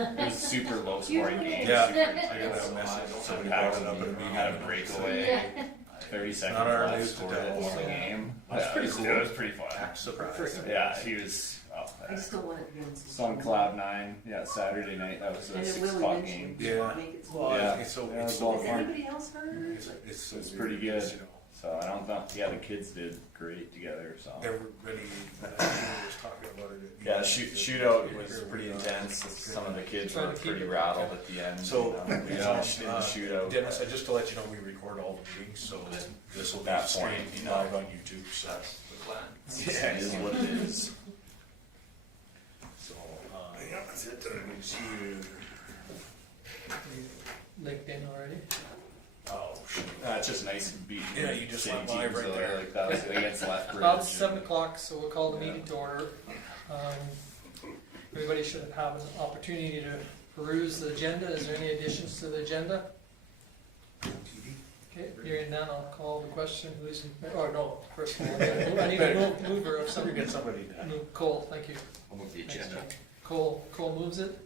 was a super low scoring game. Yeah, I got a message, somebody brought it up at a meeting. Had a breakaway. Yeah. 30 seconds Not our left, news scored today. a goal in the game. That's Yeah, pretty it was- cool. It was pretty fun. Surprise. Yeah, he was. I still want it against. It's on Cloud 9. Yeah, Saturday night. That was a And it 6 will o'clock eventually game. Yeah. make its Well, way. Yeah. it's so, Yeah, it's it's so, all Is fun. anybody else heard? it's so It's pretty weird, good. you know. So I don't know. Yeah, the kids did great together. So Everybody was talking about it. yeah, shootout was pretty intense. Some of the kids were pretty rattled at the end. So, you know, in the shootout. Dennis, just to let you know, we record all the meetings, so this will be That streamed point, live on YouTube, so. That's the plan. Yeah, it is what it is. So, yeah, that's it. Let see you. Linked in already. Oh, shit. It's just nice to beat. Yeah, you just city went live teams right though, there. Like that was against Lethbridge. About 7 o'clock, so we'll call the meeting to order. Everybody should have an opportunity to peruse the agenda. Is there any additions to the agenda? Okay, hearing none, I'll call the question. Who's in, or no, first of all, I need a mover of some. Get somebody to. Cole, thank you. I'll move the Thanks, agenda. Jim. Cole moves it.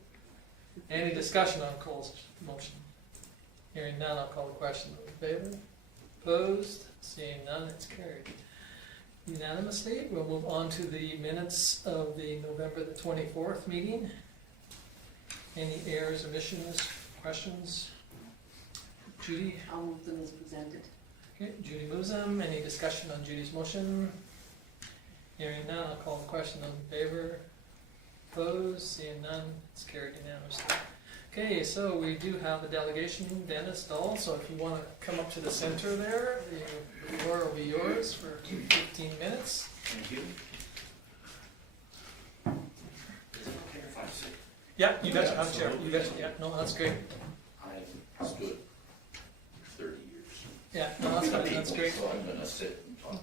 Any discussion on Cole's motion? Hearing none, I'll call the question. Those in favor? Opposed? Seeing none, it's carried. Unanimously, we'll move on to the minutes of the November the 24th meeting. Any errors, omissions, questions? Judy? I'll move them as presented. Okay, Judy moves them. Any discussion on Judy's motion? Hearing none, I'll call the question. Those in favor? Opposed? Seeing none, it's carried unanimously. Okay, so we do have a delegation, Dennis Dahl, so if you want to come up to the center there, the floor will be yours for 15 minutes. Thank you. Is it okay if I sit? Yeah, you betcha, I'm chair, you betcha, yeah, no, that's great. I stood 30 years. Yeah, no, that's fine, that's great. So I'm gonna sit and talk.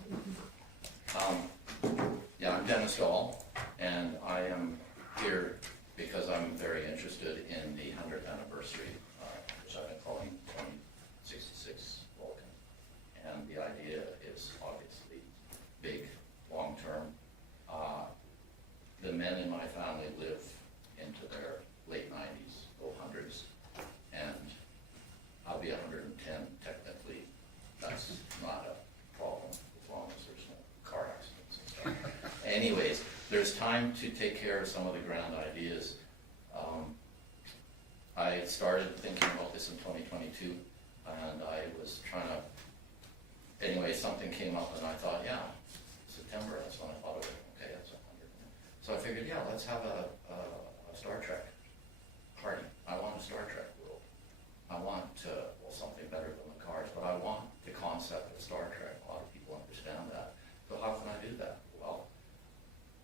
Yeah, I'm Dennis Dahl, and I am here because I'm very interested in the 100th anniversary, which I've been calling 2066 Vulcan. And the idea is obviously big, long-term. The men in my family live into their late 90s, low hundreds, and I'll be 110 technically. That's not a problem as long as there's no car accidents and stuff. Anyways, there's time to take care of some of the grand ideas. I started thinking about this in 2022, and I was trying to, anyway, something came up and I thought, yeah, September, that's when I thought of it, okay, that's 100. So I figured, yeah, let's have a Star Trek party. I want a Star Trek world. I want, well, something better than the cars, but I want the concept of Star Trek. A lot of people understand that. So how can I do that? Well,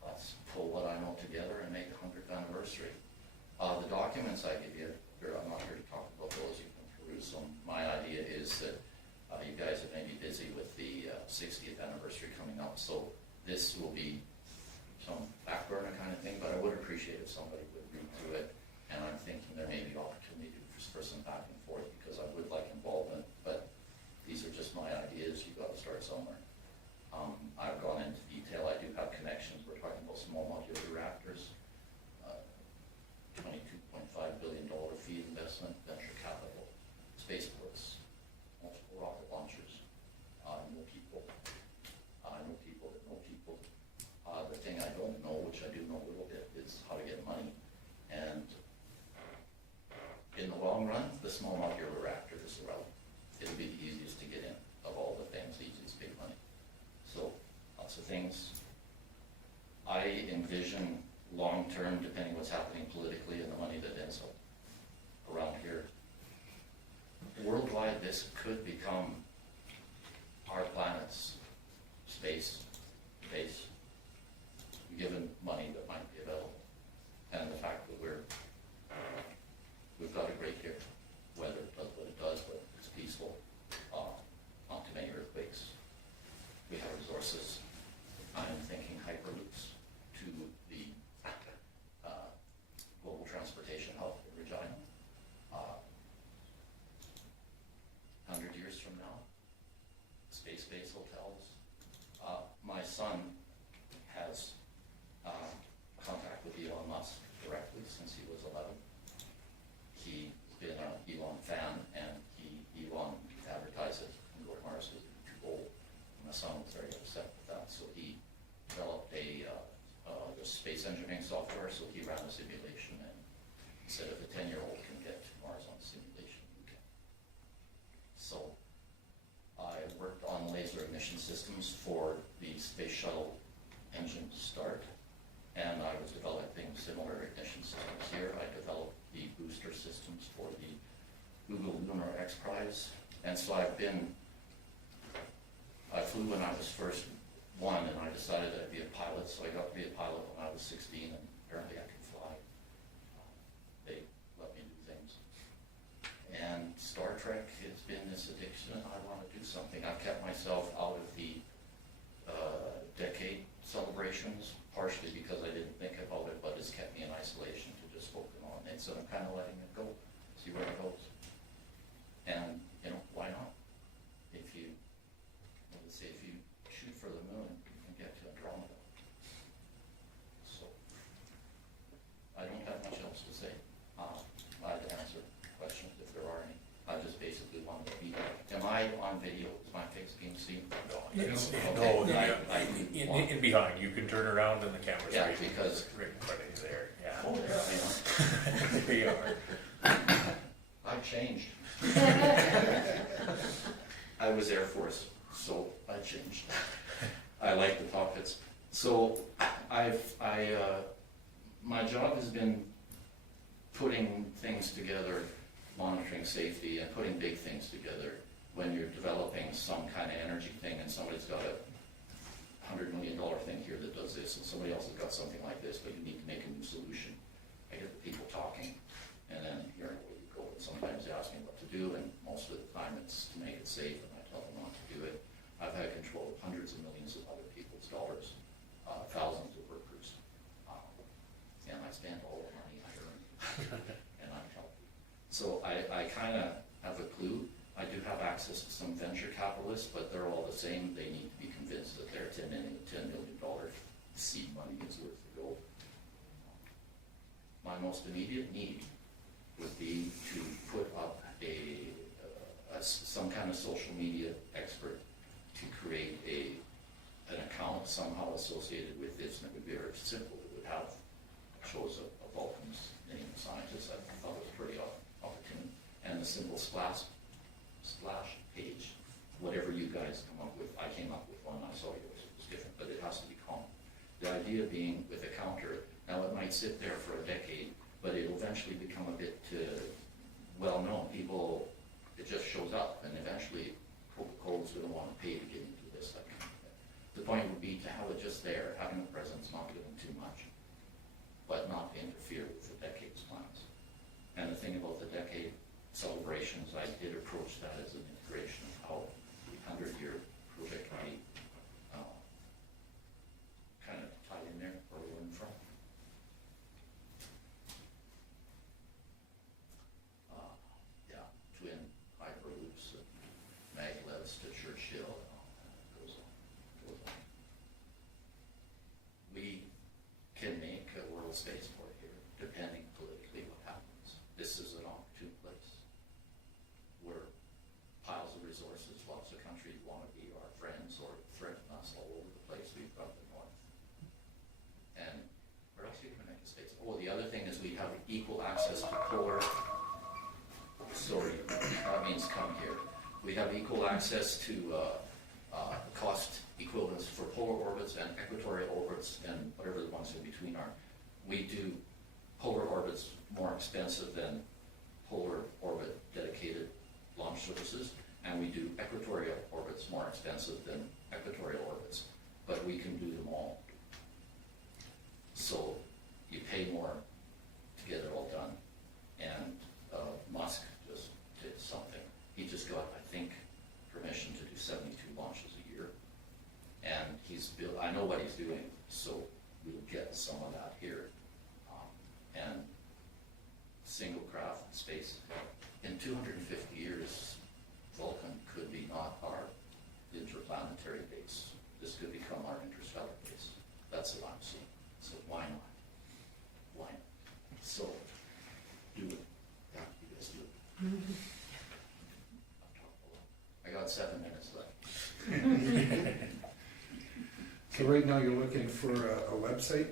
let's pull what I know together and make the 100th anniversary. The documents I give you, I'm not here to talk about those, you can peruse them. My idea is that you guys are maybe busy with the 60th anniversary coming up, so this will be some back burner kind of thing, but I would appreciate if somebody would read through it, and I'm thinking there may be opportunity for some back and forth, because I would like involvement, but these are just my ideas, you've got to start somewhere. I've gone into detail, I do have connections, we're talking about small modular reactors, $22.5 billion fee investment, venture capital, spaceports, multiple rocket launchers, I know people that know people. The thing I don't know, which I do know a little bit, is how to get money. And in the long run, the small modular reactor is irrelevant. It'll be the easiest to get in of all the things, the easiest big money. So lots of things. I envision long-term, depending what's happening politically and the money that ends up around here. Worldwide, this could become our planet's space base, given money that might be available. And the fact that we've got it great here. Weather does what it does, but it's peaceful. Not too many earthquakes. We have resources. I'm thinking hyperloops to the global transportation hub in Regina. 100 years from now, space-based hotels. My son has Google Lunar X Prize, and so I flew when I was first one, and I decided I'd be a pilot, so I got to be a pilot when I was 16, and apparently I could fly. They let me do things. And Star Trek has been this addiction, and I want to do something. I've kept myself out of the decade celebrations, partially because I didn't think about it, but it's kept me in isolation to just focus on it. So I'm kind of letting it go, see where it goes. And, you know, why not? If you, let's say, if you shoot for the moon, you can get to Andromeda. So, I don't have much else to say. I'd answer questions if there are any. I just basically wanted to be, am I on video? Is my face being seen? Yes. No, Okay. in behind, you can turn around and the camera's Yeah, right, because- right in front of you there, yeah. Oh, yeah, There you are. I've changed. I was Air Force, so I changed. I like the pockets. So my job has been putting things together, monitoring safety and putting big things together when you're developing some kind of energy thing and somebody's got a $100 million thing here that does this and somebody else has got something like this, but you need to make a new solution. I get the people talking and then hearing where you go. And sometimes they ask me what to do, and most of the time it's to make it safe, and I tell them not to do it. I've had control of hundreds of millions of other people's dollars, thousands of workers, and I spend all the money I earn, and I'm healthy. So I kind of have a clue. I do have access to some venture capitalists, but they're all the same. They need to be convinced that their $10 million seed money is worth the gold. My most immediate need would be to put up some kind of social media expert to create an account somehow associated with this, and it would be very simple. It would have shows of Vulcan's name of scientists. I thought it was pretty opportune. And a simple splash page, whatever you guys come up with. I came up with one, I saw yours, it was different, but it has to be common. The idea being with a counter, now it might sit there for a decade, but it'll eventually become a bit well-known. People, it just shows up, and eventually Coca-Cola's going to want to pay to get into this. That kind of thing. The point would be to have it just there, having a presence, not giving too much, but not to interfere with the decade's plans. And the thing about the decade celebrations, I did approach that as an integration of how the 100-year project can be kind of tied in there where we learn from. Twin hyperloops and maglevs to Churchill and all that goes on. We can make a world spaceport here, depending politically what happens. This is an opportune place where piles of resources, lots of countries want to be our friends or threaten us all over the place. We've got the north. And where else are you going to make a space? Oh, the other thing is we have equal access to polar. Sorry, that means come here. We have equal access to cost equivalents for polar orbits and equatorial orbits and whatever the ones in between are. We do polar orbits more expensive than polar orbit dedicated launch services, and we do equatorial orbits more expensive than equatorial orbits, but we can do them all. So you pay more to get it all done, and Musk just did something. He just got, I think, permission to do 72 launches a year, and he's built, I know what he's doing, so we'll get some of that here. And single craft space. In 250 years, Vulcan could be not our interplanetary base. This could become our interstellar base. That's what I'm seeing. So why not? Why not? So do it. Yeah, you guys do it. I got 7 minutes left. So right now you're looking for a website?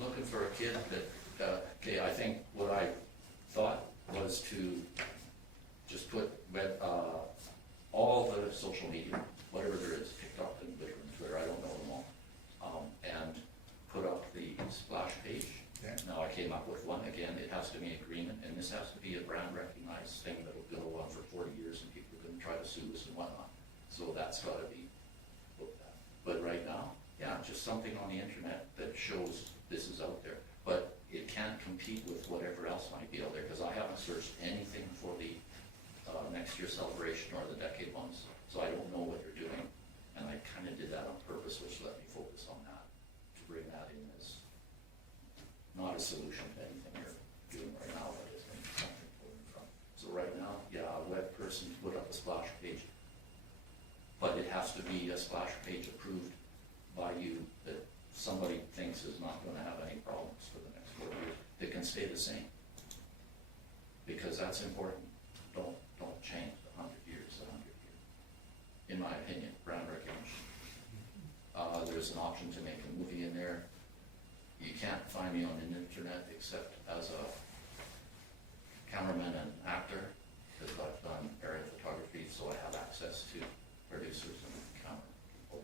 Looking for a kid that, okay, I think what I thought was to just put all the social media, whatever there is, TikTok and Twitter, I don't know them all, and put up the splash page. Yeah. Now I came up with one, again, it has to be an agreement, and this has to be a brand recognized thing that'll go on for 40 years and people are gonna try to sue us and whatnot. So that's gotta be looked at. But right now, yeah, just something on the internet that shows this is out there. But it can't compete with whatever else might be out there, because I haven't searched anything for the next year's celebration or the decade ones. So I don't know what they're doing. And I kind of did that on purpose, which let me focus on that, to bring that in as not a solution to anything you're doing right now, but it's maybe something to learn from. So right now, yeah, a web person put up a splash page, but it has to be a splash page approved by you that somebody thinks is not gonna have any problems for the next 4 years. It can stay the same, because that's important. Don't change 100 years, 100 years. In my opinion, brand recognition. There's an option to make a movie in there. You can't find me on the internet except as a cameraman and actor, because I've done aerial photography, so I have access to producers and camera people.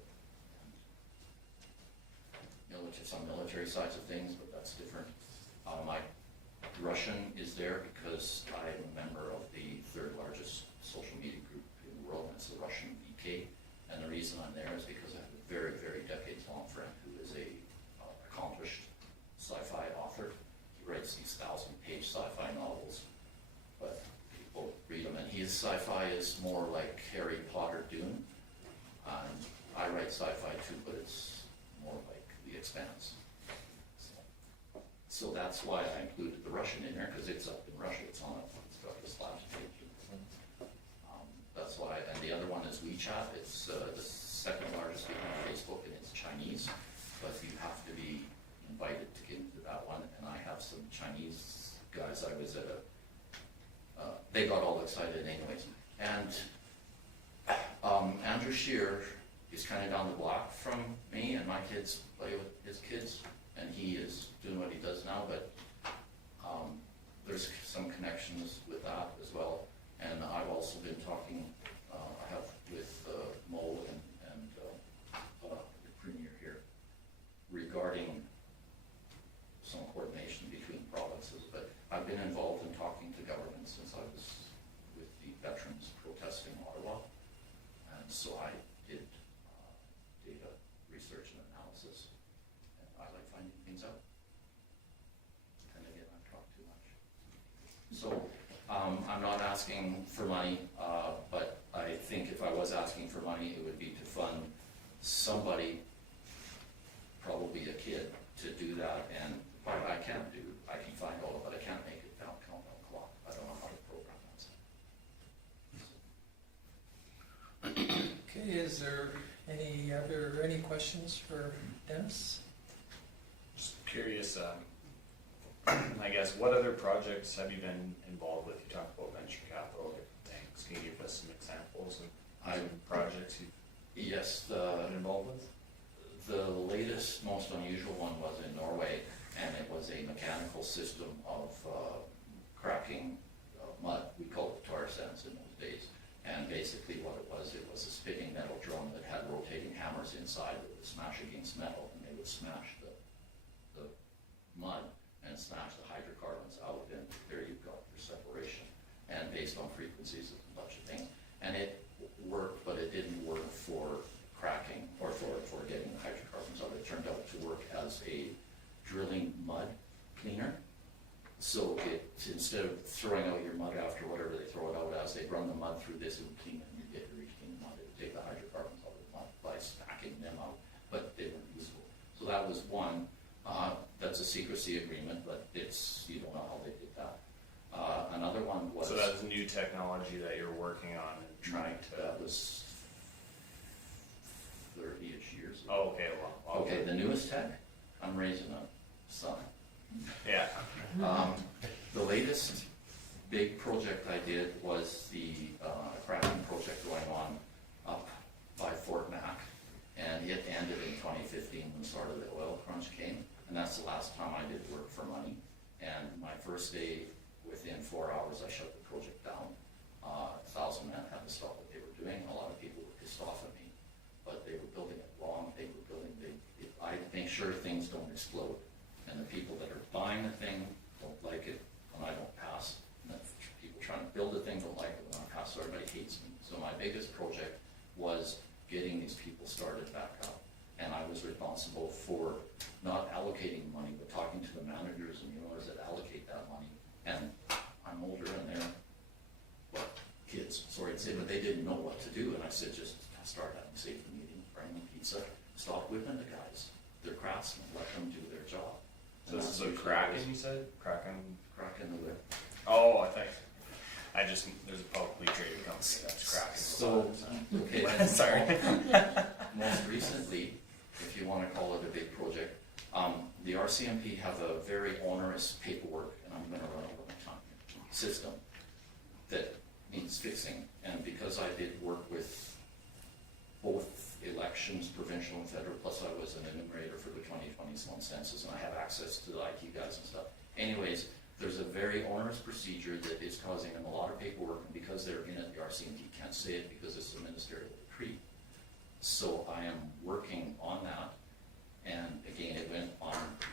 You know, which is some military sides of things, but that's different. My Russian is there because I am a member of the 3rd largest social media group in the world, and it's the Russian VK. And the reason I'm there is because I have a very, very decades-long friend who is a accomplished sci-fi author. He writes these 1,000-page sci-fi novels, but people read them, and his sci-fi is more like Harry Potter, Dune. And I write sci-fi too, but it's more like The Expanse. So that's why I included the Russian in there, because it's up in Russia. It's got the splash page. That's why, and the other one is WeChat. It's the 2nd largest thing on Facebook, and it's Chinese, but you have to be invited to get into that one. And I have some Chinese guys. I was at they got all excited anyways. And Andrew Scheer is kind of down the block from me, and my kids play with his kids, and he is doing what he does now, but there's some connections with that as well. And I've also been talking, I have with Mo and the Premier here regarding some coordination between provinces, but I've been involved in talking to government since I was with the veterans protesting Ottawa, and so I did data research and analysis, and I like finding things out. And again, I've talked too much. So I'm not asking for money, but I think if I was asking for money, it would be to fund somebody, probably a kid, to do that. And what I can't do, I can find all of it, but I can't make it count on the clock. I don't know how to program that. Okay, is there any questions for Dennis? Just curious, I guess, what other projects have you been involved with? You talked about venture capital, different things. Can you give us some examples of some projects you've Yes, been involved with? the latest, most unusual one was in Norway, and it was a mechanical system of cracking mud. We called it tar sands in those days. And basically what it was a spinning metal drum that had rotating hammers inside that would smash against metal, and they would smash the mud and smash the hydrocarbons out, and there you've got your separation. And based on frequencies of a bunch of things. And it worked, but it didn't work for cracking or for getting the hydrocarbons out. It turned out to work as a drilling mud cleaner. So instead of throwing out your mud after whatever they throw it out as, they run the mud through this, it would clean it, and you get your clean mud. It would take the hydrocarbons out of the mud by stacking them out, but they weren't useful. So that was one. That's a secrecy agreement, but you don't know how they did that. Another one was... So that was new technology that you're working on and trying to... That was 30-ish years ago. Oh, okay, well, Okay, the newest tech, I'm raising a son. Yeah. The latest big project I did was the cracking project going on up by Fort Mac, and it ended in 2015 when sort of the oil crunch came, and that's the last time I did work for money. And my first day, within 4 hours, I shut the project down. 1,000 men had to stop what they were doing. A lot of people were pissed off at me, but they were building it wrong. I make sure things don't explode, and the people that are buying the thing don't like it. When biggest project was getting these people started back up. And I was responsible for not allocating money, but talking to the managers and the owners that allocate that money. And I'm older and they're, well, kids, sorry to say, but they didn't know what to do. And I said, just start having safety meetings, bring them pizza, stop whipping the guys. They're craftsmen, let them do their job. So this is a And that's Kraken, you said? Kraken? Crack in the whip. Oh, there's a publicly traded company that's Kraken. So, okay. Sorry. Most recently, if you wanna call it a big project, the RCMP have a very onerous paperwork, and I'm gonna run over my time, system that needs fixing. And because I did work with both elections, provincial and federal, plus I was an enumerator for the 2021 census, and I have access to the IT guys and stuff. Anyways, there's a very onerous procedure that is causing them a lot of paperwork, and because they're in it, the RCMP can't say it because it's a ministerial decree. So I am working on that, and again, it went on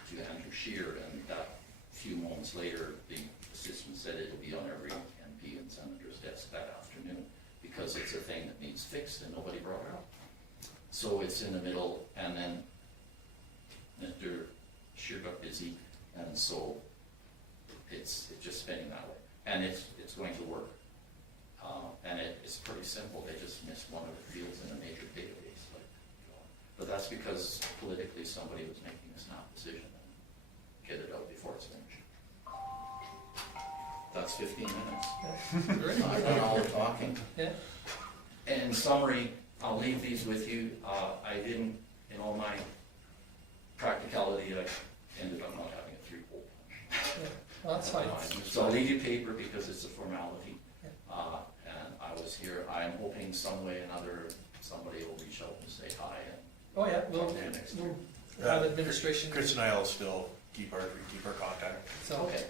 to Andrew Scheer, and that few moments later, the assistant said it'll be on every MP and senator's desk that afternoon, because it's a thing that needs fixed and nobody brought it up. So it's in the middle, and then Mr. Scheer got busy, and so it's just spinning that way. And it's going to work. And it's pretty simple, they just missed one of the fields in a major database. But that's because politically somebody was making a snap decision and get it out before it's finished. That's 15 minutes. Great. I've done all the talking. Yeah, In summary, I'll leave these with you. I didn't, in all my practicality, I ended up not having a 3-hole. yeah, well, that's fine. So I'll leave you paper because it's a formality. Yeah. And I was here, I'm hoping some way or another, somebody will reach out and say hi. Oh, yeah, we'll have administration. Chris and I will still keep our contact. So, Okay.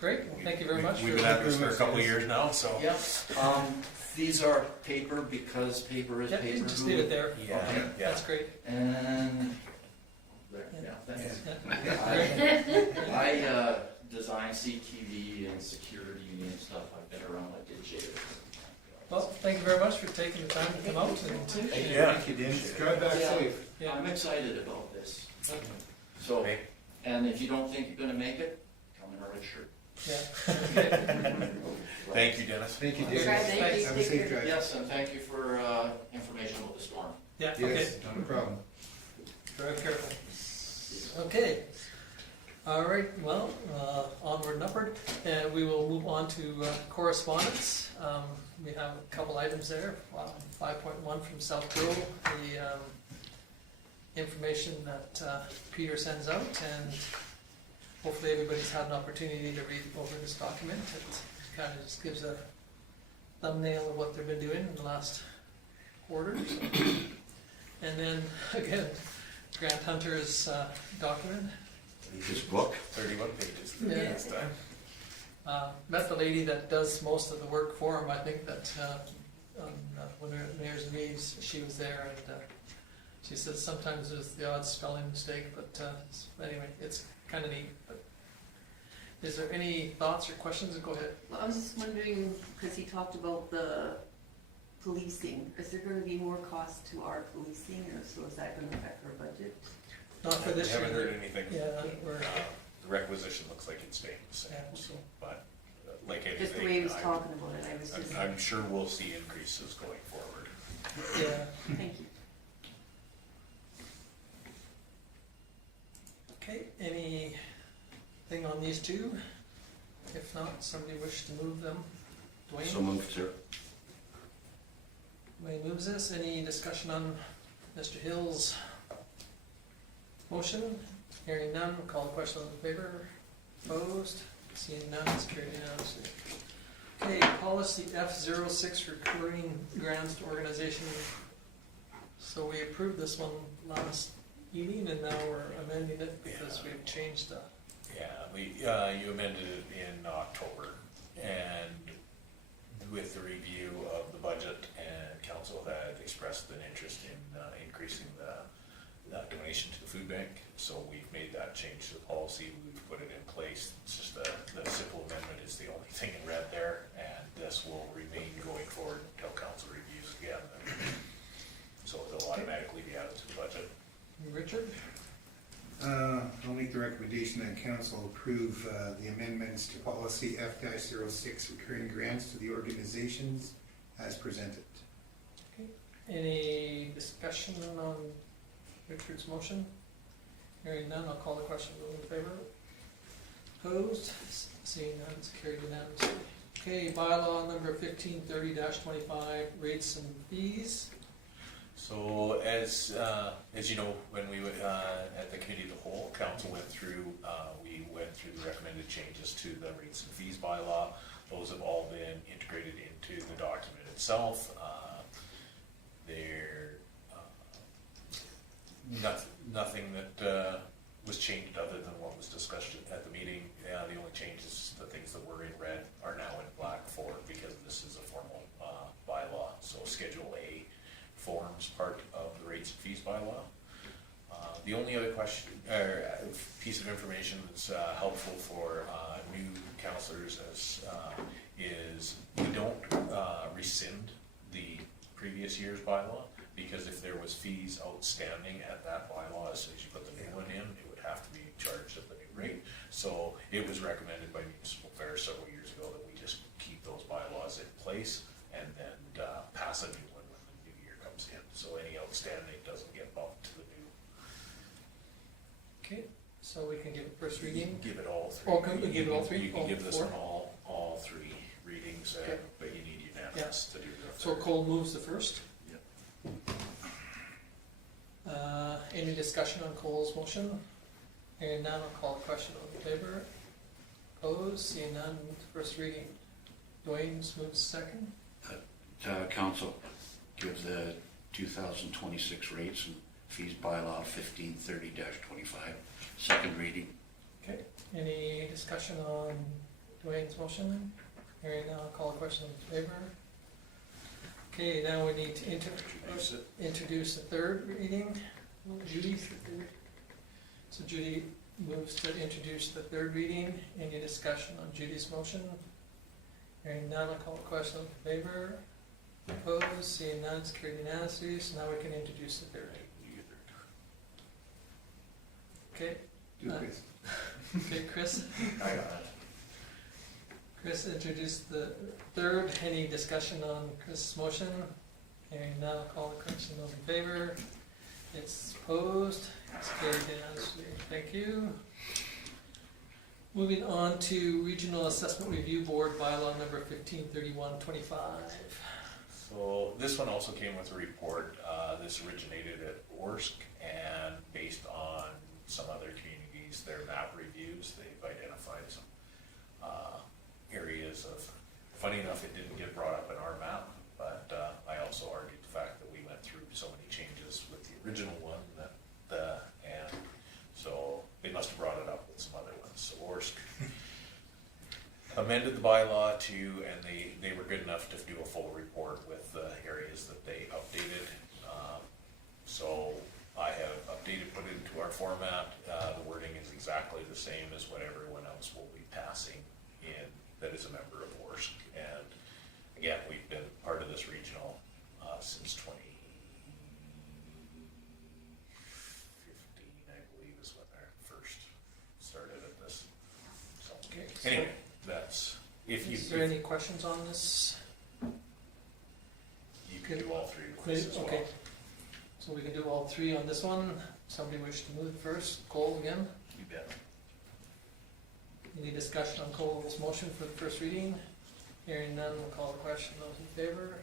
great, well, thank you very much. We've for- been at this for a couple of years now, so. Yeah, these are paper because paper is Yeah, you paper. can just leave it there. Yeah, Okay. yeah. That's great. And, there, yeah, thanks. Yeah. Great. I design CTV and security and stuff. I've been around, I did jail. Well, thank you very much for taking the time to come out and. Yeah. Thank you, Dean. Drive back Yeah. safe. Yeah. I'm excited about this. So, Okay. and if you don't think you're gonna make it, come in a red shirt. Yeah. Thank you, Dennis. Thank you, Thank David. you. Have a safe drive. Yes, and thank you for information about the storm. Yeah, okay, Yes, not a problem. drive careful. Okay. All right, well, onward and upward, and we will move on to correspondence. We have a couple items there. 5.1 from South Grove, the information that Peter sends out, and hopefully everybody's had an opportunity to read over this document. It kind of just gives a thumbnail of what they've been doing in the last quarter. So. And then, again, Grant Hunter's document. His book, 31 pages Yeah. this time. Met the lady that does most of the work for him. I think that when we were at Mayor's and Reeves, she was there, and she said sometimes there's the odd spelling mistake, but anyway, it's kind of neat. But is there any thoughts or questions? Go ahead. Well, I was just wondering, because he talked about the policing, is there gonna be more cost to our policing, or so is that gonna affect our budget? Not for this We haven't year. heard anything. Yeah, we're, The requisition looks like it's staying the same, Yeah. so, but like anything. Just the way he was I'm- talking about it, I was just, I'm sure we'll see increases going forward. yeah. thank you. Okay, anything on these two? If not, somebody wish to move them? Dwayne? moved, sir. Dwayne moves this. Any discussion on Mr. Hill's motion? Hearing none, we'll call the question in favor. Opposed? Seeing none, it's carried unanimously. Okay, policy F06, recurring grants to organization. So we approved this one last evening, and now we're amending it because we've changed the. Yeah, you amended it in October, and with the review of the budget, and council had expressed an interest in increasing the donation to the food bank, so we've made that change to the policy, we've put it in place. It's just the simple amendment is the only thing in red there, and this will remain going forward until council reviews again. the recommendation that council approve the amendments to policy F-06 recurring grants to the organizations as presented. Any discussion on Richard's motion? Hearing none, I'll call the question. Those in favor? Opposed? Seeing none, it's carried unanimously. Okay, bylaw number 1530-25, rates and fees. So as you know, when we went at the committee of the whole, council went through, we went through the recommended changes to the rates and fees bylaw. Those have all been integrated into the document itself. Nothing that was changed other than what was discussed at the meeting. The only changes, the things that were in red are now in black for, because this is a formal bylaw. So Schedule A forms part of the rates and fees bylaw. The only other question, or piece of information that's helpful for new councillors is we don't rescind the previous year's bylaw, because if there was fees outstanding at that bylaw, as soon as you put the new one in, it would have to be charged at the new rate. So it was recommended by municipal affairs several years ago that we just keep those bylaws in place and then pass a new one when the new year comes in. So any outstanding doesn't get bumped to the new. Okay, so we can give it first reading. Give it all three. Oh, can we give it all three? You can All give this four? one all three readings, Okay. but you need unanimous to do the So third. Cole moves the first. Yep. Any discussion on Cole's motion? Hearing none, I'll call the question. All in favor? Opposed? Seeing none, move to first reading. Dwayne moves second. Council give the 2026 rates and fees bylaw 1530-25, second reading. Okay, any discussion on Dwayne's motion? Hearing none, I'll call the question. All in favor? Okay, now we need to Introduce it. introduce the third reading. Judy? So Judy moves to introduce the third reading. Any discussion on Judy's motion? Hearing none, I'll call the question. All in favor? Opposed? Seeing none, it's carried unanimously. So now we can introduce the third. Okay, Do it, Chris. okay, Chris? I got it. Chris introduced the third. Any discussion on Chris' motion? Hearing none, I'll call the question. Those in favor? It's opposed. It's carried unanimously. Thank you. Moving on to Regional Assessment Review Board bylaw number 1531-25. So this one also came with a report. This originated at Orsk, and based on some other communities, their map reviews, they've identified some areas of, funny enough, it didn't get brought up in our map, but I also argued the fact that we went through so many changes with the original one that, and so they must have brought it up with some other ones. So Orsk amended the bylaw to, and they were good enough to do a full report with the areas that they updated. So I have updated, put it into our format. The wording is exactly the same as what everyone else will be passing in that is a member of Orsk. And again, we've been part of this regional since 2015, I believe, is when I first started at this. So Okay, so anyway, that's, if you, is there any questions on this? you can do all three of these as well. Okay, so we can do all three on this one. Somebody wish to move first? Cole again? You bet. Any discussion on Cole's motion for the first reading? Hearing none, we'll call the question. Those in favor?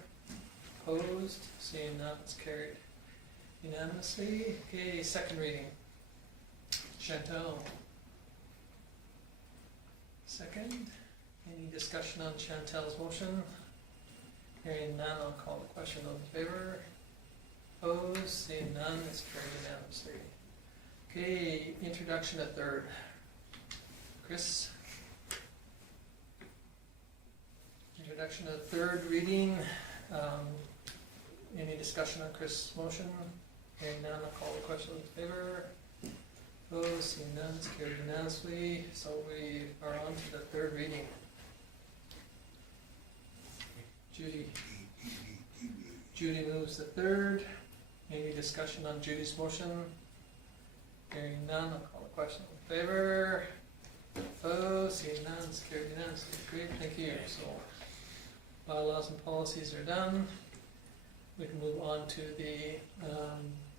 Opposed? Seeing none, it's carried unanimously. Okay, second reading. Chantal. Second. Any discussion on Chantal's motion? Hearing none, I'll call the question. Those in favor? Opposed? Seeing none, it's carried unanimously. Okay, introduction to third. Chris? Introduction to third reading. Any discussion on Chris' motion? Hearing none, I'll call the question. In favor? Opposed? Seeing none, it's carried unanimously. So we are on to the third reading. Judy. Judy moves the third. Any discussion on Judy's motion? Hearing none, I'll call the question. In favor? Opposed? Seeing none, it's carried unanimously. Great, thank you. So, bylaws and policies are done. We can move on to the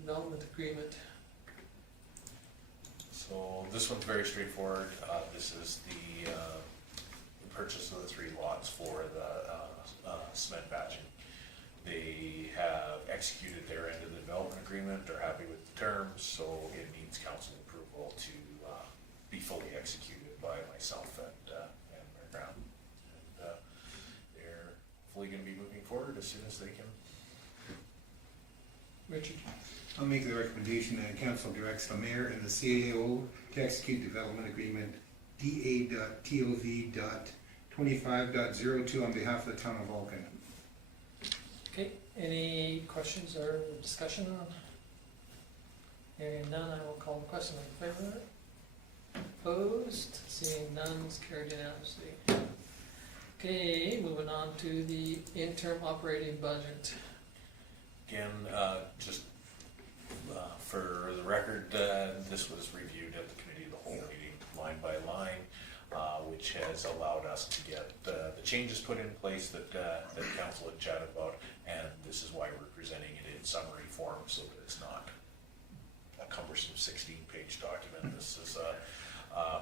development agreement. So this one's very straightforward. This is the purchase of the 3 lots for the cement batching. They have executed their end of the development agreement. They're happy with the terms, so it needs council approval to be fully executed by myself and Mayor Brown. And they're fully going to be moving forward as soon as they can. Richard? I'll make the recommendation that council directs the mayor and the CAO to execute development agreement DA.TOV.25.02 on behalf of the town of Vulcan. Okay, any questions or discussion on? Hearing none, I will call the question. In favor? Opposed? Seeing none, it's carried unanimously. Okay, moving on to the interim operating budget. Again, just for the record, this was reviewed at the committee of the whole meeting, line by line, which has allowed us to get the changes put in place that council had chatted about, and this is why we're presenting it in summary form so that it's not a cumbersome 16-page document. This is a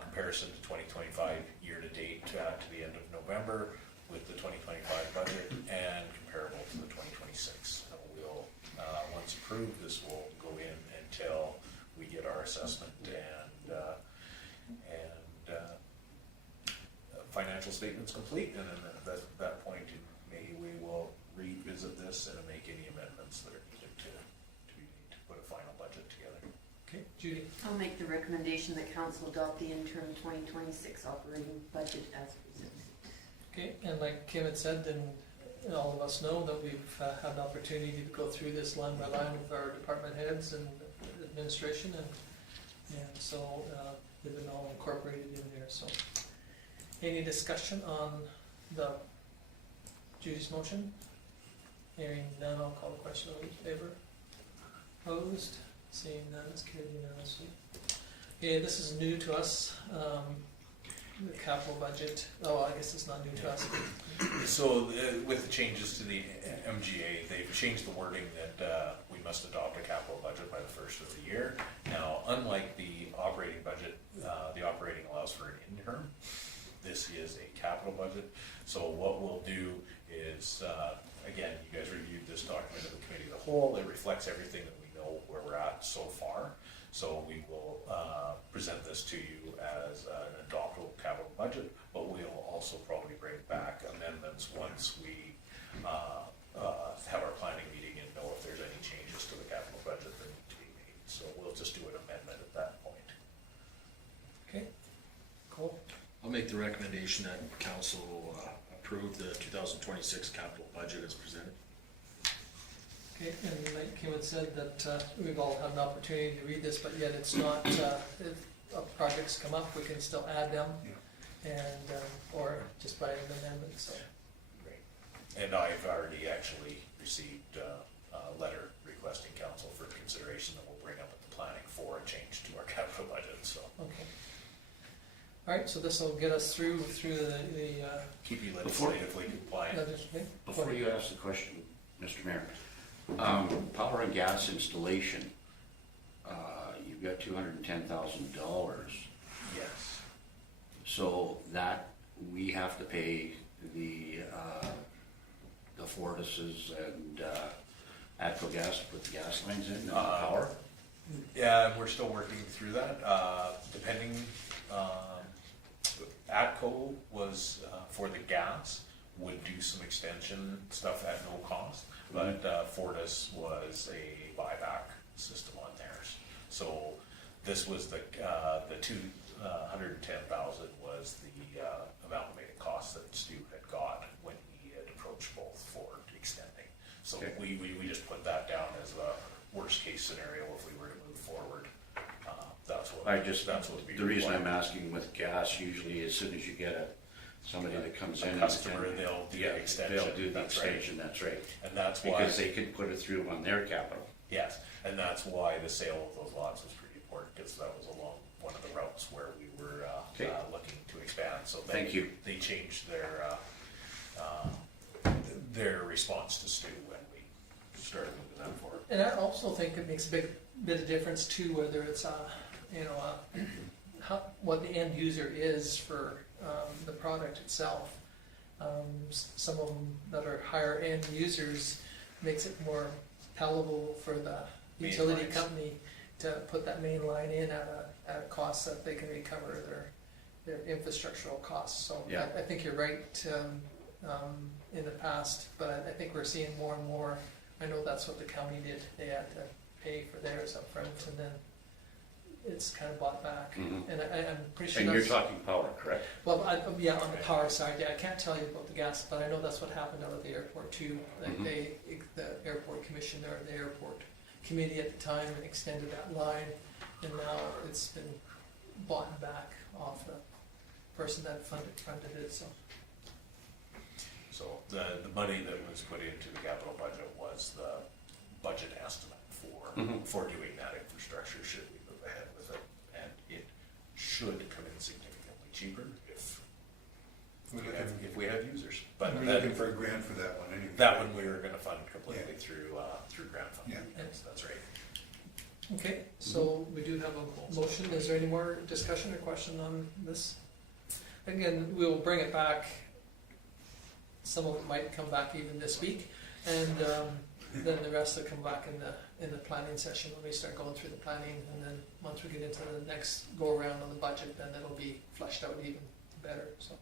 comparison to 2025 year-to-date to the end of November with the 2025 budget and comparable to the 2026. We'll, once approved, this will go in until we get our assessment and financial statements complete, and then at that point in May we will revisit this and make any amendments that are needed to be made to put a final budget together. Okay, Judy? I'll make the recommendation that council adopt the interim 2026 operating budget as presented. Okay, and like Kim had said, and all of us know that we've had an opportunity to go through this line by line with our department heads and administration, and so they've been all incorporated in there. So, any discussion on the Judy's motion? Hearing none, I'll call the question. All in favor? Opposed? Seeing none, it's carried unanimously. Okay, this is new to us. The capital budget. Oh, I guess it's not new to us. So with the changes to the MGA, they've changed the wording that we must adopt a capital budget by the first of the year. Now, unlike the operating budget, the operating allows for an interim. This is a capital budget. So what we'll do is, again, you guys reviewed this document of the committee of the whole. It reflects everything that we know where we're at so far. So we will present this to you as an adoptable capital budget, but we'll also probably bring back amendments once we have our planning meeting and know if there's any changes to the capital budget that need to be made. So we'll just do an amendment at that point. Okay, Cole? I'll make the recommendation that council approve the 2026 capital budget as presented. Okay, and like Kim had said, that we've all had an opportunity to read this, but yet it's not, if projects come up, we can still add them, and, or just by an amendment, so. Great. And I've already actually received a letter requesting council for consideration that we'll bring up at the planning for a change to our capital budget, so. Okay. All right, so this will get us through the Keep you legislatively compliant. legislative. Before you ask the question, Mr. Mayor, power and gas installation, you've got $210,000. Yes. So that we have to pay the Fortises and Atco Gas to put the gas lines in and the power. Yeah, we're still working through that. Depending, Atco was for the gas, would do some extension stuff at no cost, but Fortis was a buyback system on theirs. So this was the 210,000 was the amalgamated cost that Stu had got when he had approached both for extending. So Okay. we just put that down as a worst case scenario if we were to move forward. That's what we The reason I'm asking with gas, usually as soon as you get somebody that comes in. a customer, they'll do the extension. They'll do the That's right. extension, that's right. And that's why. Because they could put it through on their capital. Yes, and that's why the sale of those lots was pretty important, because that was along one of the routes where we were Okay. looking to expand. So Thank you. They changed their response to Stu when we started moving that forward. And I also think it makes a big bit of difference too, whether it's, what the end user is for the product itself. Some of them that are higher end users makes it more palatable for the Main utility lines. company to put that main line in at a cost that they can recover their infrastructural costs. So Yeah. I think you're right in the past, but I think we're seeing more and more. I know that's what the county did. They had to pay for theirs up front, and then it's kind of bought back. Mhm. And I'm pretty sure And you're that's, talking power, correct? well, yeah, on the power side, yeah, I can't tell you about the gas, but I know that's what happened out at the airport too. Like Mhm. the airport commission or the airport committee at the time extended that line, and now it's been bought back off the person that funded it, so. So the money that was put into the capital budget was the budget estimate for doing that infrastructure should we move ahead with it. And it should come in significantly cheaper if we have users. But We're that, looking for a grant for that one anyway. that one we were gonna fund completely through grant funding. Yeah. Yes, that's right. Okay, so we do have a motion. Is there any more discussion or question on this? Again, we will bring it back. Some of it might come back even this week, and then the rest will come back in the planning session when we start going through the planning, and then once we get into the next go around on the budget, then it'll be fleshed out even better. So,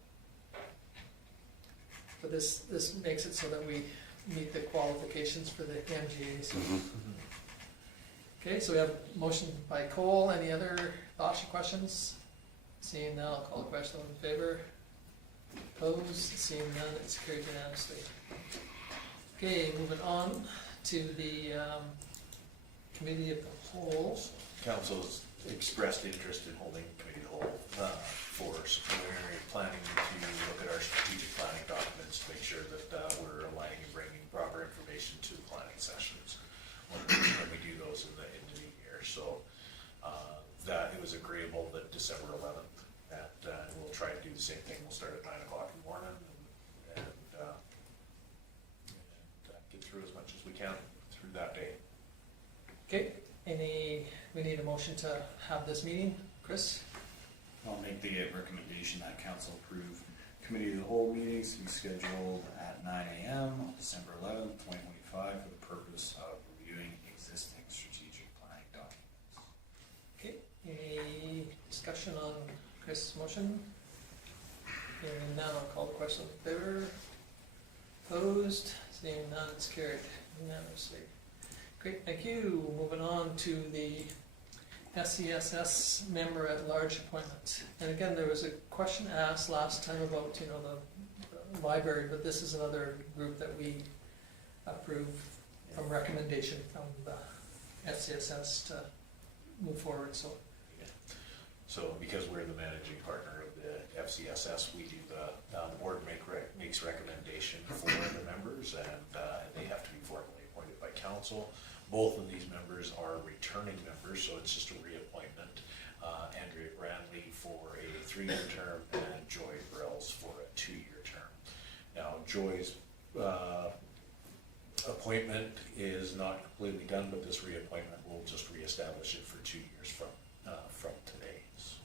but this makes it so that we meet the qualifications for the MGA. So. Mhm. Okay, so we have a motion by Cole. Any other thoughts or questions? Seeing none, I'll call the question. All in favor? Opposed? Seeing none, it's carried unanimously. Okay, moving on to the committee of the whole. Council's expressed interest in holding committee of the whole for preliminary planning to look at our strategic planning documents to make sure that we're aligning and bringing proper information to the planning sessions when we do those in the end of the year. So that it was agreeable that December 11th, and we'll try to do the same thing. We'll start at 9 o'clock in the morning and get through as much as we can through that day. Okay, we need a motion to have this meeting. Chris? I'll make the recommendation that council approve committee of the whole meetings to be scheduled at 9 a.m. on December 11th, 2025 for the purpose of reviewing existing strategic planning documents. Okay, any discussion on Chris' motion? Hearing none, I'll call the question. In favor? Opposed? Seeing none, it's carried unanimously. Great, thank you. Moving on to the SCSS member at large appointment. And again, there was a question asked last time about, the library, but this is another group that we approve from recommendation from the SCSS to move forward, so. So because we're the managing partner of the FCSS, we do the board makes recommendation for the members, and they have to be formally appointed by council. Both of these members are returning members, so it's just a reappointment. Andrea Brandley for a 3-year term and Joy Burrells for a 2-year term. Now, Joy's appointment is not completely done, but this reappointment will just reestablish it for 2 years from today's.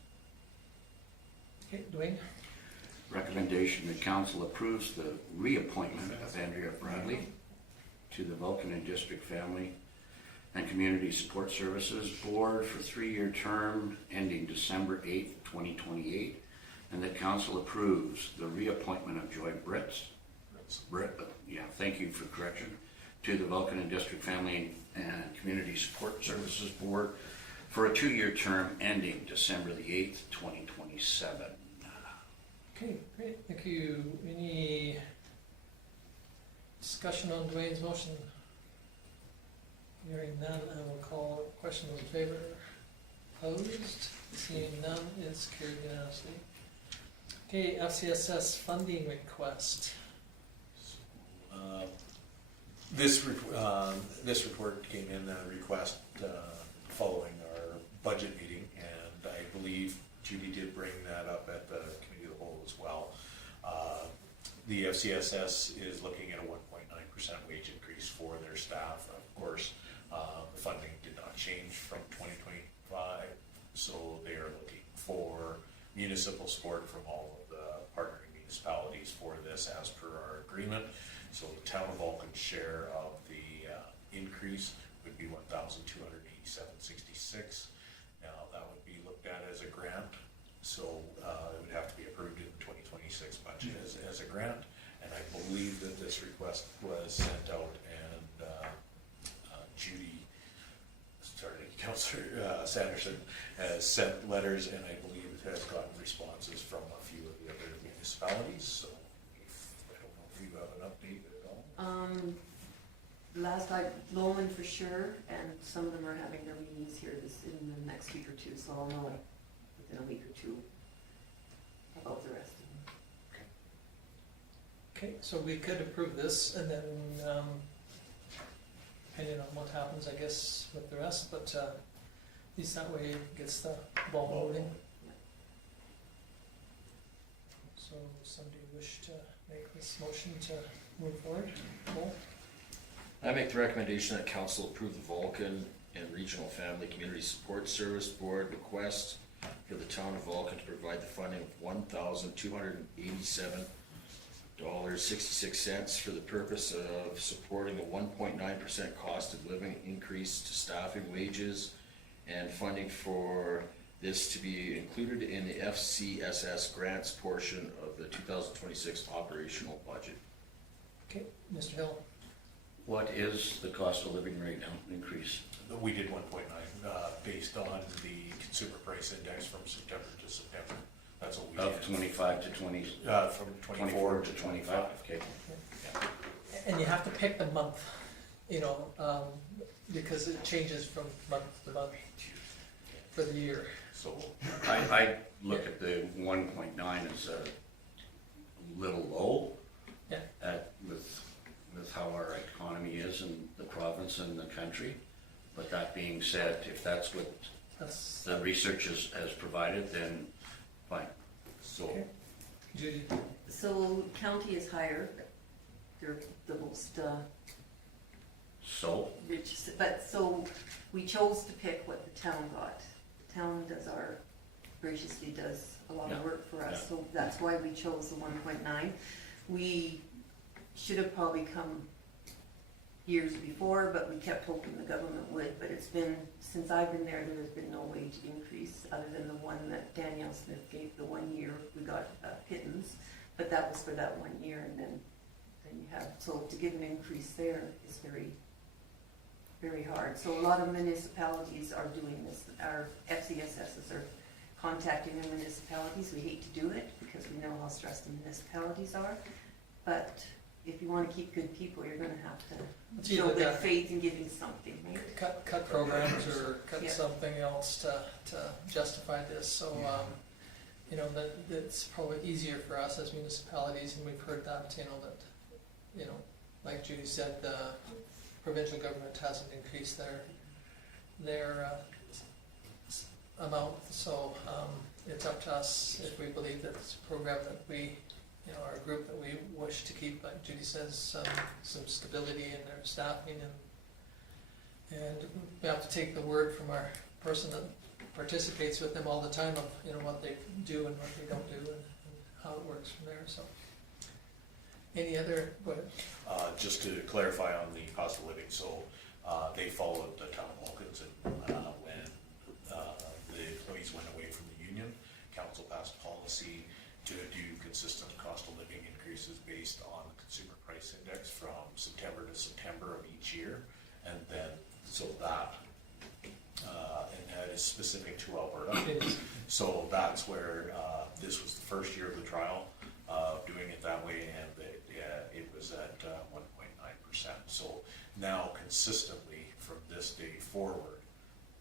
Okay, Dwayne? Recommendation that council approves the reappointment of Andrea Bradley to the Vulcan and District Family and Community Support Services Board for 3-year term ending December 8th, 2028, and that council approves the reappointment of Joy thank you for correction, to the Vulcan and District Family and Community Support Services Board for a 2-year term ending December the 8th, 2027. Okay, great, thank you. Any discussion on Dwayne's motion? Hearing none, I will call question in favor. Opposed? Seeing none, is carried unanimously. Okay, FCSS funding request. This report came in, a request following our budget meeting, and I believe Judy did bring that up at the committee of the whole as well. The FCSS is looking at a 1.9% wage increase for their staff. Of course, the funding did not change from 2025, so they are looking for municipal support from all of the partnering municipalities for this as per our agreement. So the town of Vulcan's share of the increase would be $1,287.66. Now, that would be looked at as a grant, so it would have to be approved in the 2026 budget as a grant. And I believe that this request was sent out, and Judy, Councillor Sanderson has sent letters, and I believe it has gotten responses from a few of the other municipalities. So I don't know if you have an update at all. Last Lowland for sure, and some of them are having their meetings here in the next week or two, so I'll know within a week or two about the rest of them. Okay, so we could approve this and then, depending on what happens, I guess, with the rest, but at least that way it gets the ball moving. So somebody wish to make this motion to move forward? Cole? I make the recommendation that council approve the Vulcan and Regional Family Community Support Service Board request for the town of Vulcan to provide the funding of $1,287.66 for the purpose of supporting a 1.9% cost of living increase to staffing wages, and funding for this to be included in the FCSS grants portion of the 2026 operational budget. Okay, Mr. Hill? What is the cost of living right now increase? We did 1.9 based on the consumer price index from September to September. That's what we Of did. 25 to 20? From 24 to 25. Okay. And you have to pick the month, because it changes from month to month for the year. So I look at the 1.9 as a little low. Yeah. With how our economy is in the province and the country. But that being said, if that's what That's, the research has provided, then fine. So okay. Judy? So county is higher, they're the most So, rich, but so we chose to pick what the town got. The town graciously does a lot of Yeah, work for us, yeah. so that's why we chose the 1.9. We should have probably come years before, but we kept hoping the government would, but it's been, since I've been there has been no wage increase, other than the one that Danielle Smith gave the 1 year we got pittance, but that was for that 1 year, and then you have, so to give an increase there is very, very hard. So a lot of municipalities are doing this, our FCSSs are contacting the municipalities. We hate to do it because we know how stressed the municipalities are, but if you want to keep good people, you're going to have to It's show either good that- faith in giving something, right? Cut programs or cut Yeah. something else to justify this, so, that's probably easier for us as municipalities, and we've heard that, like Judy said, the provincial government hasn't increased their amount, so, it's up to us if we believe that it's a program that we, our group that we wish to keep, like Judy says, some stability in their staffing, and we have to take the word from our person that participates with them all the time of, what they do and what they don't do and how it works from there, so. Any other, go ahead. just to clarify on the cost of living, so they followed the town of Vulcan's, and when the employees went away from the union, council passed policy to do consistent cost of living increases based on the consumer price index from September to September of each year. And then, so that, and that is specific to Alberta. It is. So that's where, this was the first year of the trial of doing it that way, and it was at 1.9%. So now consistently from this day forward,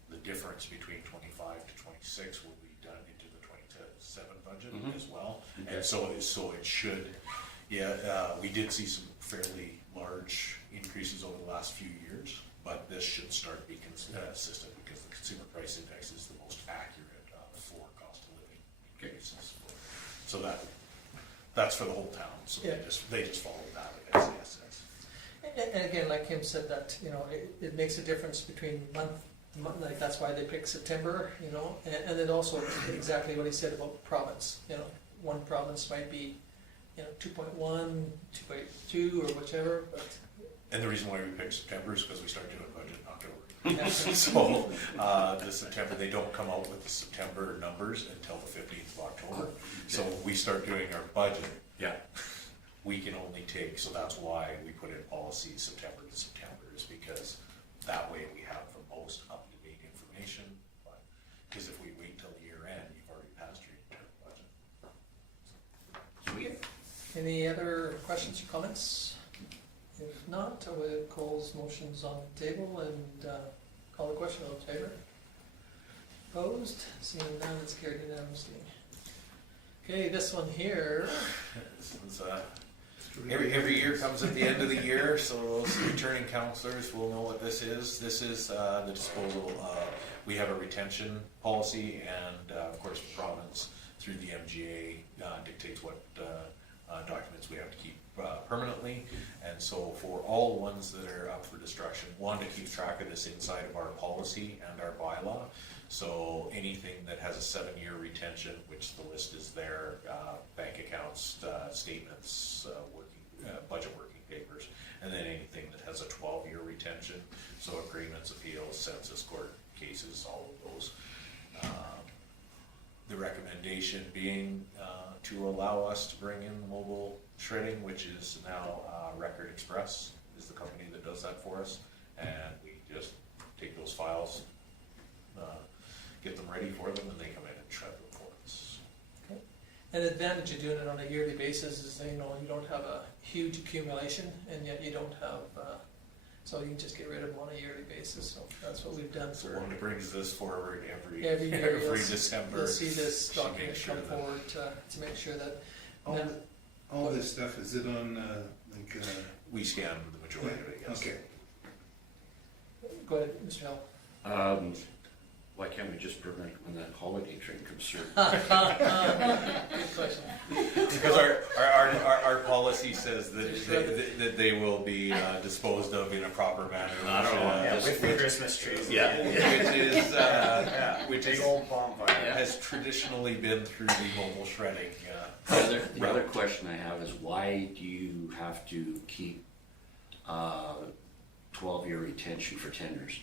the difference between 25 to 26 will be done into the 27 budget as well. Okay. And so it should, we did see some fairly large increases over the last few years, but this should start to be consistent because the consumer price index is the most accurate for cost of living increases. So that's for the whole town, so Yeah. they just follow that at SCSS. And again, like Kim said, that, you know, it makes a difference between month, like, that's why they pick September, you know, and then also exactly what he said about province, you know, one province might be, you know, 2.1, 2.2, or whichever, but. And the reason why we picked September is because we start doing budget in October. Yeah. So, this September, they don't come out with the September numbers until the 15th of October. So when we start doing our budget, Yeah. we can only take, so that's why we put in policy September to September, is because that way we have the most up-to-date information. Because if we wait till the year end, you've already passed your entire budget. Sweet. Any other questions or comments? If not, I will call motions on the table and call the question. All in favor? Opposed? Seeing none, it's carried unanimously. Okay, this one here. Since, every year comes at the end of the year, so those returning counselors will know what this is. This is the disposal. We have a retention policy, and of course, the province through the MGA dictates what documents we have to keep permanently. And so for all the ones that are up for destruction, Wanda keeps track of this inside of our policy and our bylaw. So anything that has a 7-year retention, which the list is there, bank accounts, statements, budget working papers, and then anything that has a 12-year retention, so agreements, appeals, census court cases, all of those. The recommendation being to allow us to bring in mobile shredding, which is now Record Express is the company that does that for us, and we just take those files, get them ready for them, and they come in and shred them for us. Okay. An advantage of doing it on a yearly basis is, you know, you don't have a huge accumulation, and yet you don't have, so you can just get rid of them on a yearly basis, so that's what we've done So for Wanda brings this forward every every year. every You'll December. You'll see this She document makes sure come that- forward to make sure that, All this stuff, is it on, like, We scan the majority of it, yes. okay. go ahead, Mr. Hill. Why can't we just prevent when that holiday train comes through? Good question. Because our policy says that they will be disposed of in a proper manner. I don't know. Yeah, Just- with the Christmas trees. Yeah. Which Big is old bonfire. has traditionally been through the mobile shredding. The other question I have is why do you have to keep 12-year retention for tenders?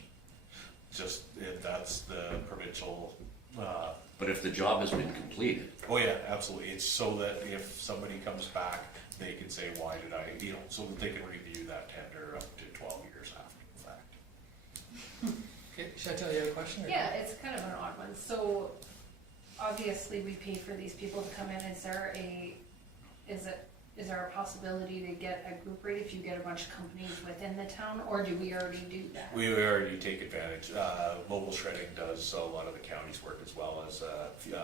Just that's the provincial. But if the job has been completed, Oh yeah, absolutely. It's so that if somebody comes back, they can say, "Why did I?" You know, so that they can review that tender up to 12 years after the fact. Okay, should I tell you a question? Or? Yeah, it's kind of an odd one. So obviously we pay for these people to come in. Is there a possibility to get a group rate if you get a bunch of companies within the town, or do we already do that? We already take advantage. Mobile shredding does a lot of the county's work as well as a few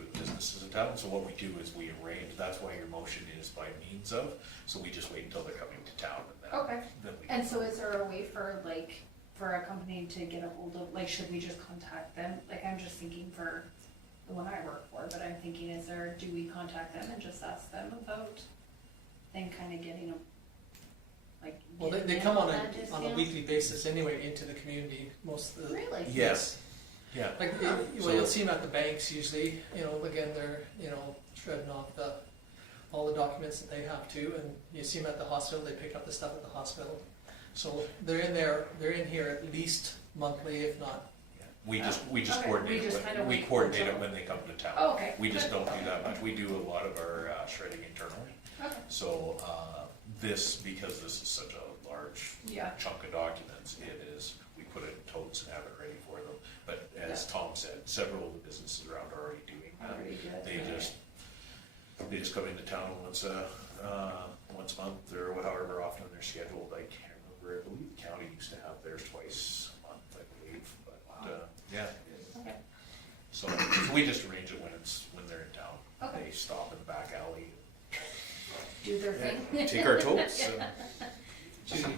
of the businesses in town. So what we do is we arrange. That's why your motion is by means of. So we just wait until they're coming to town, and then, Okay. then we. And so is there a way for a company to get a hold of, should we just contact them? I'm just thinking for the one I work for, but I'm thinking, do we contact them and just ask them about then kind of getting them, Well, they getting come in on that a discount? weekly basis anyway into the community. Most of the Really? Yes. Yeah. Well, you'll see them at the banks usually. You know, again, they're shredding off all the documents that they have to, and you see them at the hospital. They pick up the stuff at the hospital. So they're in there. They're in here at least monthly, if not. We just Okay, coordinate. we just kinda We wait coordinate until- it when they come to town. Oh, okay. We just Good. don't do that much. We do a lot of our shredding internally. Okay. So because this is such a large Yeah. chunk of documents, we put it in totes and have it ready for them. But as Tom said, several of the businesses around are already doing that. Already good. They just come into town once a month or however often they're scheduled. I can't remember. I believe the county used to have theirs twice a month, I believe. But yeah. Okay. So we just arrange it when they're in town. Okay. They stop in the back alley, Do their thing. take our totes. Judy,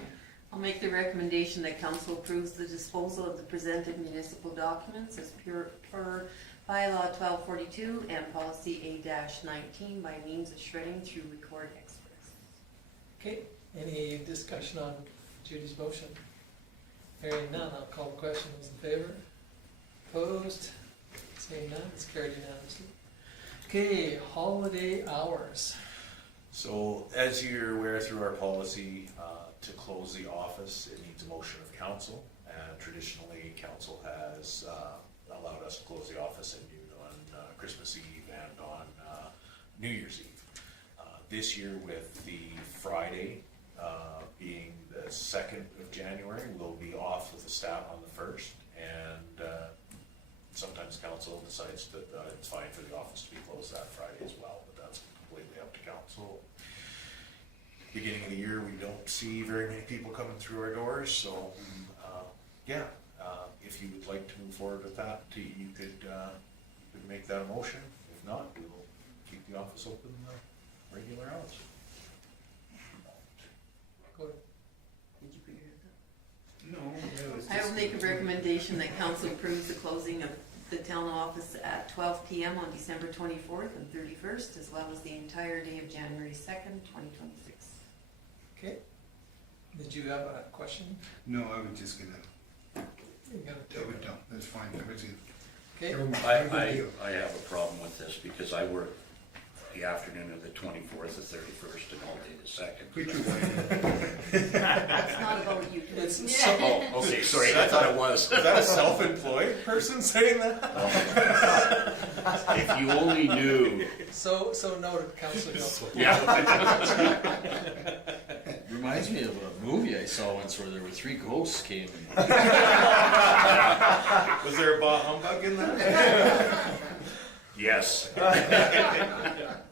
I'll make the recommendation that council approves the disposal of the presented municipal documents as per bylaw 1242 and policy A-19 by means of shredding through Record Express. Okay, any discussion on Judy's motion? Hearing none, I'll call the question. Those in favor? Opposed? Seeing none, it's carried unanimously. Okay, holiday hours. So as you're aware through our policy, to close the office, it needs a motion of council. And traditionally, council has allowed us to close the office at noon on Christmas Eve and on New Year's Eve. This year with the Friday being the 2nd of January, we'll be off with the staff on the 1st. And sometimes council decides that it's fine for the office to be closed that Friday as well, but that's completely up to council. Beginning of the year, we don't see very many people coming through our doors, so if you would like to move forward with that, you could make that a motion. If not, we will keep the office open regular hours. Go ahead. Did you put your hand up? No, it was I will just- make a recommendation that council approves the closing of the town office at 12 p.m. on December 24th and 31st, as well as the entire day of January 2nd, 2026. Okay. Did you have a question? No, I was just gonna, You got that would, no, that's fine, that was it. Okay, No I deal. have a problem with this because I work the afternoon of the 24th, the 31st, and all day the 2nd. Put your wife. It's not about you. It's Yeah. Oh, okay, sorry, I thought it was. Is that a self-employed person saying that? If you only knew. so noted, Councillor Hill. Yeah. Reminds me of a movie I saw once where there were 3 ghosts came and Was there a bah humbug in that? Yes.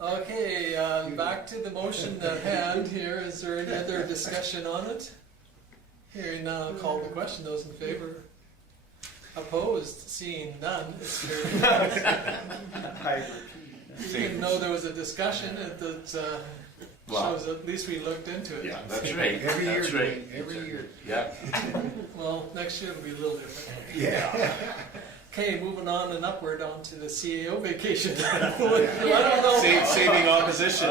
Okay, back to the motion at hand here. Is there any other discussion on it? Hearing none, I'll call the question. Those in favor? Opposed? Seeing none, it's carried. Even though there was a discussion, that Well- shows at least we looked into it. Yeah, that's right. Every year, That's right. Dwayne, every year. Yeah. Well, next year it'll be a little different. Yeah. Okay, moving on and upward onto the CAO vacation. I don't know. Saving opposition.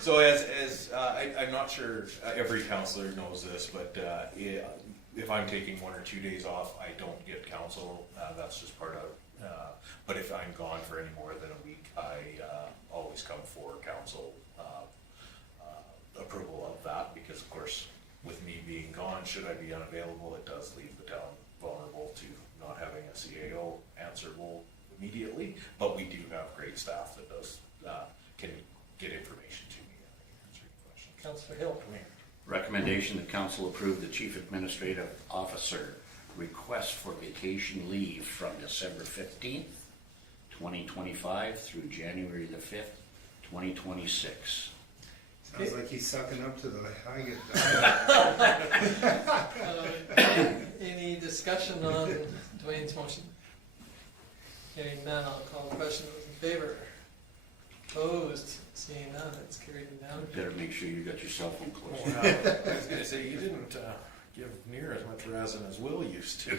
So I'm not sure every counselor knows this, but if I'm taking 1 or 2 days off, I don't get council. That's just part of. But if I'm gone for any more than a week, I always come for council approval of that because, of course, with me being gone, should I be unavailable, it does leave the town vulnerable to not having a CAO answerable immediately. But we do have great staff that does can get information to me and answer your questions. Councillor Hill. Come here. Recommendation that council approve the chief administrative officer request for vacation leave from December 15th, 2025 through January the 5th, 2026. Sounds like he's sucking up to the high. Any discussion on Dwayne's motion? Hearing none, I'll call the question. Those in favor? Opposed? Seeing none, it's carried unanimously. Better make sure you got your cell phone close. Wow. I was gonna say, you didn't give near as much resin as Will used to.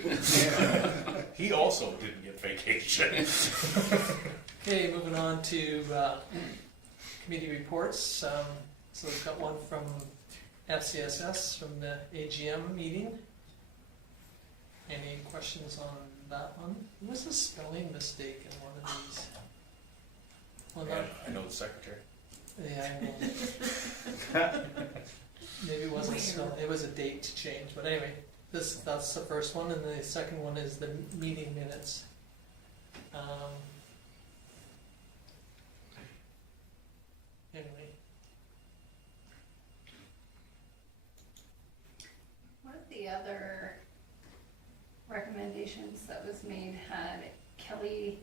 He also didn't get vacation. Okay, moving on to committee reports. So we've got one from FCSS from the AGM meeting. Any questions on that one? There was a spelling mistake in one of these. Well, not, I know the secretary. yeah, I know. Maybe it wasn't spelling, it was a date change, but anyway, that's the first one, and the second one is the meeting minutes. Anyway, One of the other recommendations that was made had Kelly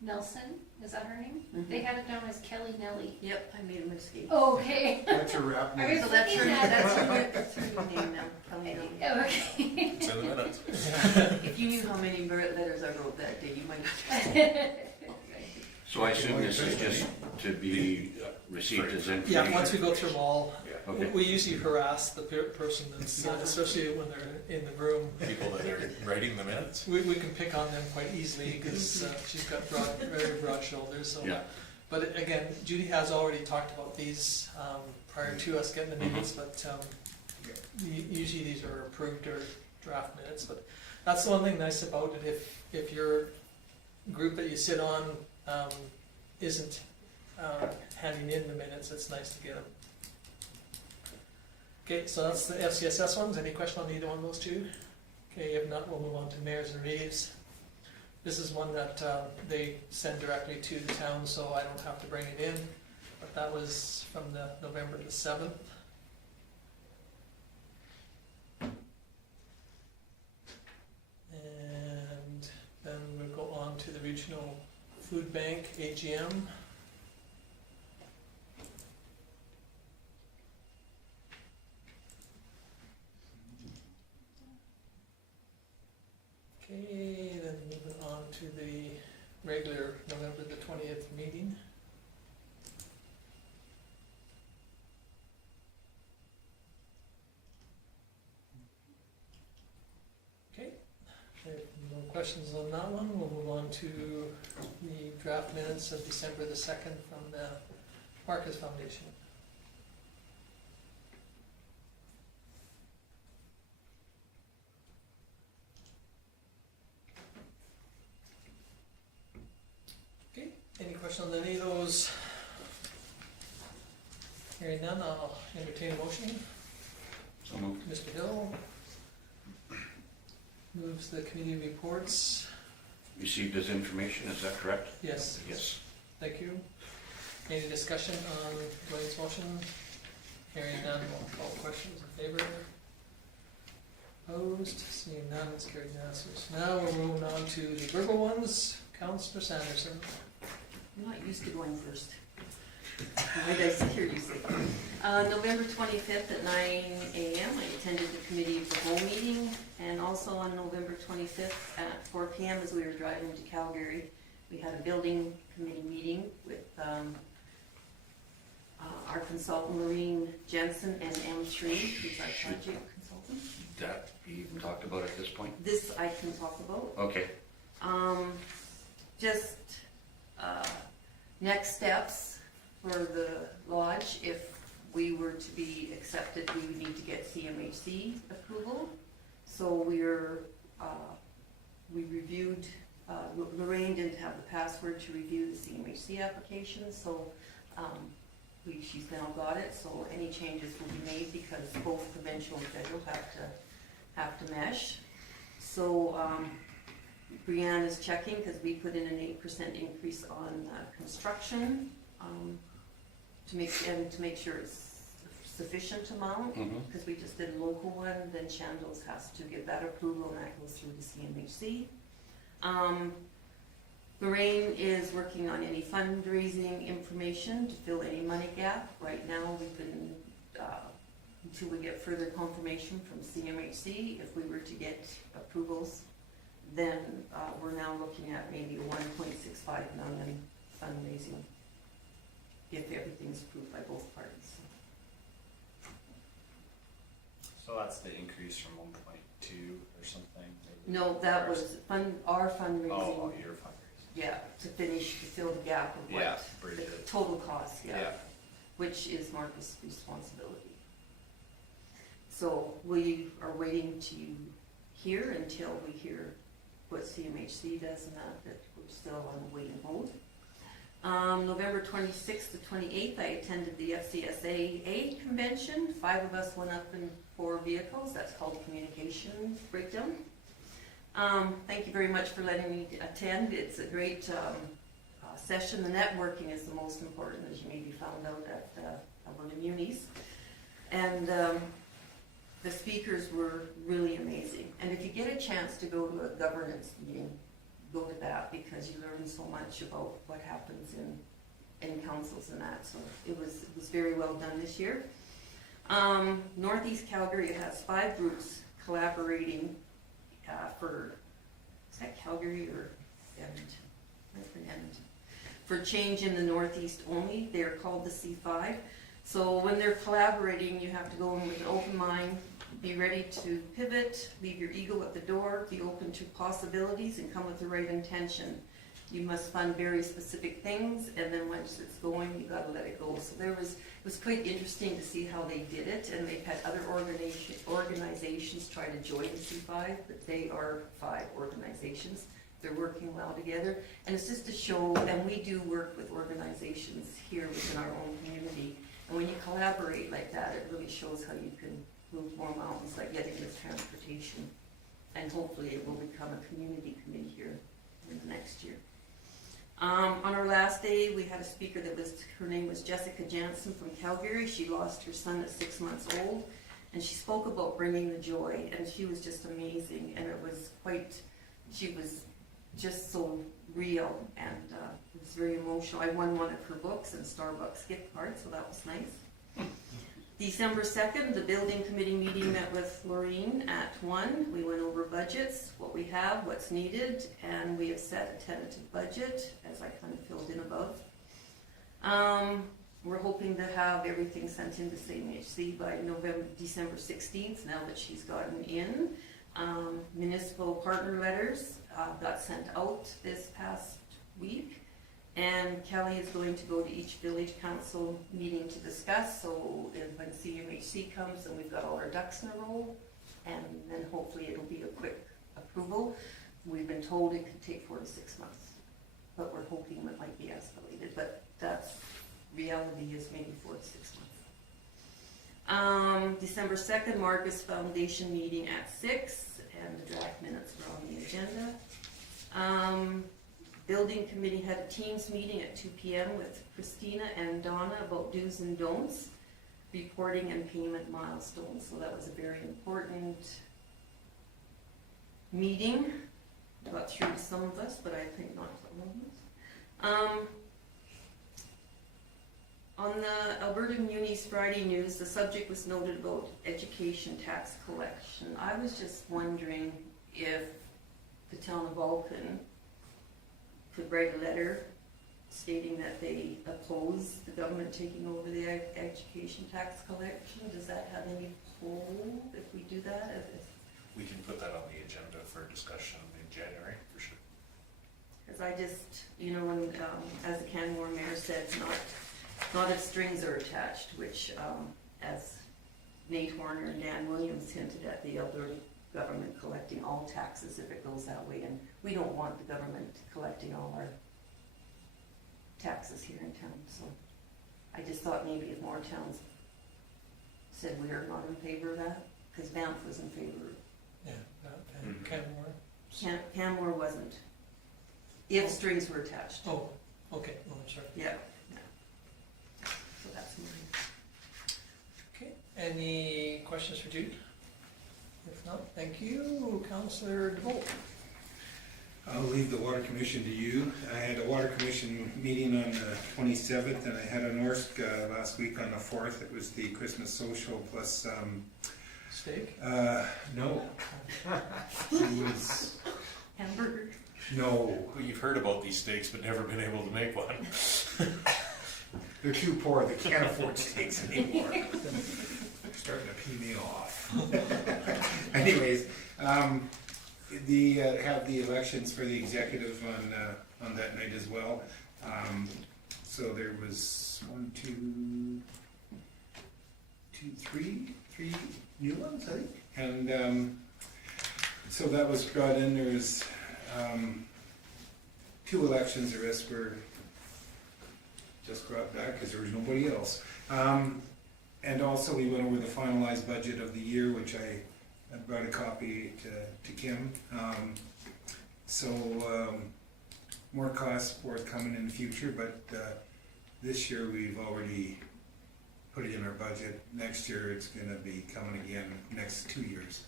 Nelson, is that her name? They had it down as Kelly Nelly. Yep, I made a mistake. Okay. That's a rap I name. was So that's her, looking at that's her new name now, Kelly Nelly. Okay. It's in the minutes. If you knew how many letters I wrote that day, you might have. So I assume this is just to be received as information? Yeah, once we go through them all, Okay. we usually harass the person that's, especially when they're in the room. People that are writing the minutes. We can pick on them quite easily because she's got very broad shoulders, so. Yeah. But again, Judy has already talked about these prior to us getting the minutes, but usually these are approved or draft minutes. But that's the one thing nice about it, if your group that you sit on isn't handing in the minutes, it's nice to get them. Okay, so that's the FCSS ones. Any question on either one of those two? Okay, if not, we'll move on to mayors and reeves. This is one that they send directly to the town, so I don't have to bring it in. But that was from the November the 7th. And then we'll go on to the Regional Food Bank, AGM. Okay, then moving on to the regular November the 20th meeting. Okay, if no questions on that one, we'll move on to the draft minutes of December the 2nd from the Marcus Foundation. Any questions on any of those? Hearing none, I'll entertain a motion. So moved. Mr. Hill moves the committee reports. Received as information, is that correct? Yes, Yes. thank you. Any discussion on Dwayne's motion? Hearing none, we'll call questions in favor. Opposed, seeing none, it's carried unanimously. Now we're moving on to the verbal ones. Councillor Sanderson. I'm not used to going first. Why did I hear you say? November 25th at 9 a.m. I attended the committee of the whole meeting, and also on November 25th at 4 p.m. as we were driving to Calgary, we had a building committee meeting with our consultant Maureen Jensen and M3, who's our project consultant. That you even talked about at this point? This I can talk about. Okay. Just next steps for the lodge. If we were to be accepted, we would need to get CMHC approval. So we reviewed, Lorraine didn't have the password to review the CMHC application, so she's now got it. So any changes will be made because both provincial and federal have to mesh. So Brianne is checking because we put in an 8% increase on construction to make sure it's sufficient amount, because we just did a local one. Then Chandos has to give that approval, and that goes through the CMHC. Lorraine is working on any fundraising information to fill any money gap. Right now, we've been until we get further confirmation from CMHC. If we were to get approvals, then we're now looking at maybe a 1.65 million fundraising if everything's approved by both parties. So that's the increase from 1.2 or something? No, that was our fundraising. Oh, your fundraising. Yeah, to fill the gap of Yeah, what bridge the it. total cost, Yeah. which is Marcus' responsibility. So we are waiting to hear until we hear what CMHC does and that we're still on the waiting hold. November 26th to 28th, I attended the FCSAA convention. 5 of us went up in 4 vehicles. That's called communication breakdown. Thank you very much for letting me attend. It's a great session. The networking is the most important, as you maybe found out at Alberta Munis. And the speakers were really amazing. And if you get a chance to go to a governance meeting, go to that, because you learn so much about what happens in councils and that. So it was very well done this year. Northeast Calgary has 5 groups collaborating is that Calgary or Edmonton? for change in the Northeast only. They're called the C5. So when they're collaborating, you have to go in with an open mind, be ready to pivot, leave your ego at the door, be open to possibilities, and come with the right intention. You must fund very specific things, and then once it's going, you gotta let it go. So it was quite interesting to see how they did it, and they've had other organizations try to join the C5, but they are 5 organizations. They're working well together, and it's just to show, and we do work with organizations here within our own community, and when you collaborate like that, it really shows how you can move more mountains, like getting this transportation, and hopefully it will become a community committee here in the next year. On our last day, we had a speaker her name was Jessica Jansen from Calgary. She lost her son at 6 months old, and she spoke about bringing the joy, and she was just amazing, and she was just so real, and it was very emotional. I won one of her books and Starbucks gift cards, so that was nice. December 2nd, the building committee meeting met with Laureen at 1. We went over budgets, what we have, what's needed, and we have set a tentative budget, as I kind of filled in above. We're hoping to have everything sent into CMHC by December 16th, now that she's gotten in. Municipal partner letters got sent out this past week. And Kelly is going to go to each village council meeting to discuss, so when CMHC comes, then we've got all our ducks in a row, and then hopefully it'll be a quick approval. We've been told it could take 4 to 6 months, but we're hoping it might be escalated, but that's, reality is maybe 4 to 6 months. December 2nd, Marcus Foundation meeting at 6, and the draft minutes are on the agenda. Building committee had a Teams meeting at 2 p.m. with Christina and Donna about do's and don'ts, reporting and payment milestones. So that was a very important meeting. Got through to some of us, but I think not some of us. On the Alberta Muni's Friday News, the subject was noted about education tax collection. I was just wondering if the town of Vulcan could write a letter stating that they oppose the government taking over the education tax collection. Does that have any pull if we do that? We can put that on the agenda for discussion in January, for sure. Because I just, when, as the Canmore mayor said, not if strings are attached, which, as Nate Horner and Dan Williams hinted at, the Alberta government collecting all taxes if it goes that way, and we don't want the government collecting all our taxes here in town, so I just thought maybe if more towns said we are not in favor of that, because Banff was in favor. Yeah, and Canmore. Canmore wasn't, if strings were attached. Oh, okay, oh, I'm sorry. Yeah. So that's mine. Okay, any questions for Jude? If not, thank you, Councillor DeVolt. I'll leave the water commission to you. I had a water commission meeting on the 27th, and I had a Norsk last week on the 4th. It was the Christmas social plus, Steak? no. It was, Hamburger. no, Well, you've heard about these steaks, but never been able to make one. they're too poor. They can't afford steaks anymore. They're starting to pee me off. Anyways, have the elections for the executive on that night as well. So there was three new ones, I think. And so that was brought in. There was 2 elections. The rest were just brought back because there was nobody else. And also we went over the finalized budget of the year, which I brought a copy to Kim. More costs forthcoming in the future, but this year we've already put it in our budget. Next year it's gonna be coming again, next 2 years.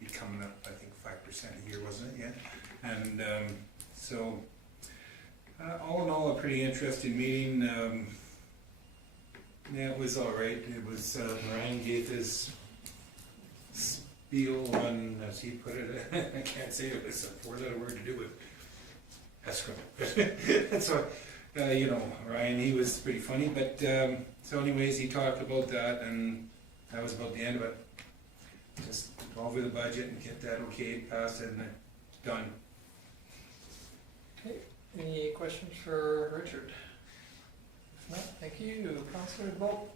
Be coming up, I think 5% a year, wasn't it? Yeah. And all in all, a pretty interesting meeting. Yeah, it was all right. It was, Ryan gave his spiel on, as he put it, I can't say it, it's a 4-letter word to do with escrow. So you know, Ryan, he was pretty funny, but, so anyways, he talked about that, and that was about the end of it. Just go over the budget and get that okay, passed, and done. Okay, any questions for Richard? If not, thank you. Councillor DeVault?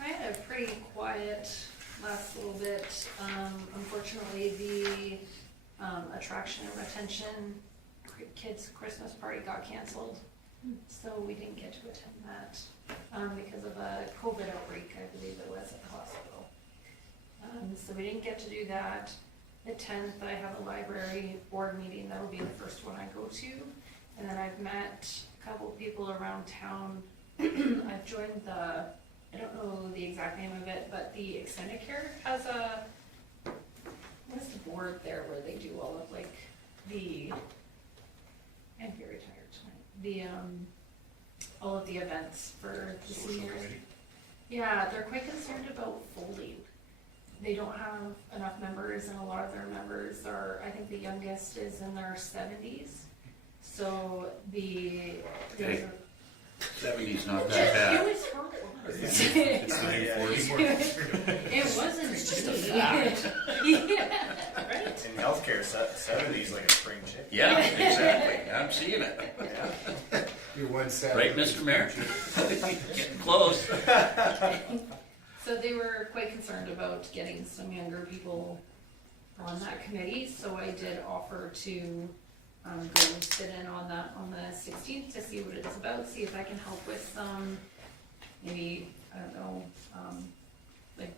I had a pretty quiet last little bit. Unfortunately, the attraction and retention kids' Christmas party got canceled, so we didn't get to attend that because of a COVID outbreak, I believe it was, at the hospital. So we didn't get to do that. The 10th, I have a library board meeting. That'll be the first one I go to. And then I've met a couple of people around town. I've joined the, I don't know the exact name of it, but the Extended Care has a, what is the board there where they do all of like the, I'm very tired tonight, the, all of the events for the seniors. Yeah, they're quite concerned about folding. They don't have enough members, and a lot of their members are, I think the youngest is in their 70s. So there's Hey. a- 70's not It that bad. was horrible. It's It wasn't me. Yeah, right? In healthcare, 70's like a spring chicken. Yeah, exactly. I'm seeing it. You're one side. Right, Mr. Mayor? Getting close. So they were quite concerned about getting some younger people on that committee, so I did offer to go and sit in on that on the 16th to see what it's about, see if I can help with some, maybe, I don't know, like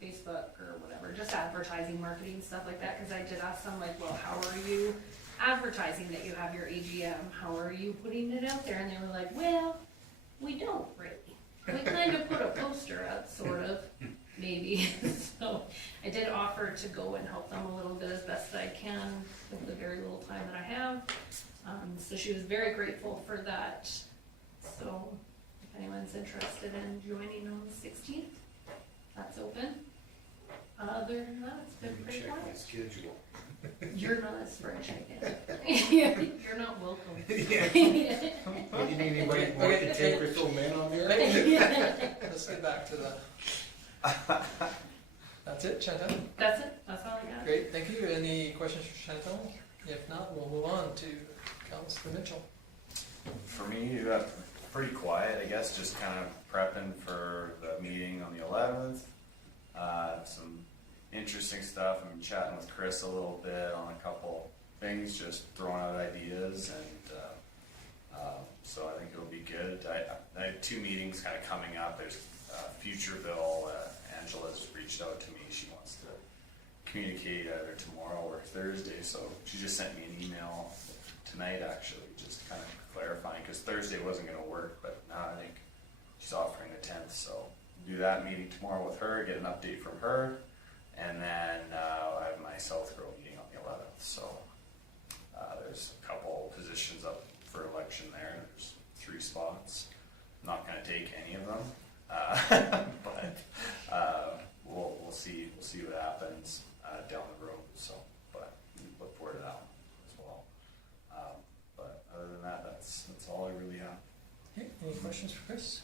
Facebook or whatever, just advertising, marketing, stuff like that, because I did ask them, like, well, how are you advertising that you have your AGM? How are you putting it out there? And they were like, well, we don't really. We kind of put a poster out, sort of, maybe. So I did offer to go and help them a little bit as best I can with the very little time that I have. So she was very grateful for that. So if anyone's interested in joining on the 16th, that's open. Other than that, it's been pretty quiet. schedule. You're not a spread chicken. You're not welcome. Do you need anybody more to take or throw men on there? Let's get back to the. That's it, Chantal? That's it, that's all I got. Great, thank you. Any questions for Chantal? If not, we'll move on to Councillor Mitchell. For me, pretty quiet, I guess, just kind of prepping for the meeting on the 11th. Some interesting stuff. I'm chatting with Chris a little bit on a couple things, just throwing out ideas, and so I think it'll be good. I have 2 meetings kind of coming up. There's Future Bill. Angela's reached out to me. She wants to communicate either tomorrow or Thursday, so she just sent me an email tonight, actually, just kind of clarifying, because Thursday wasn't going to work, but now I think she's offering the 10th, so do that meeting tomorrow with her, get an update from her, and then I have my Southgrow meeting on the 11th, so there's a couple positions up for election there. There's 3 spots. I'm not going to take any of them, but we'll see what happens down the road. So, but look forward to that one as well. But other than that, that's all I really have. Okay, any questions for Chris?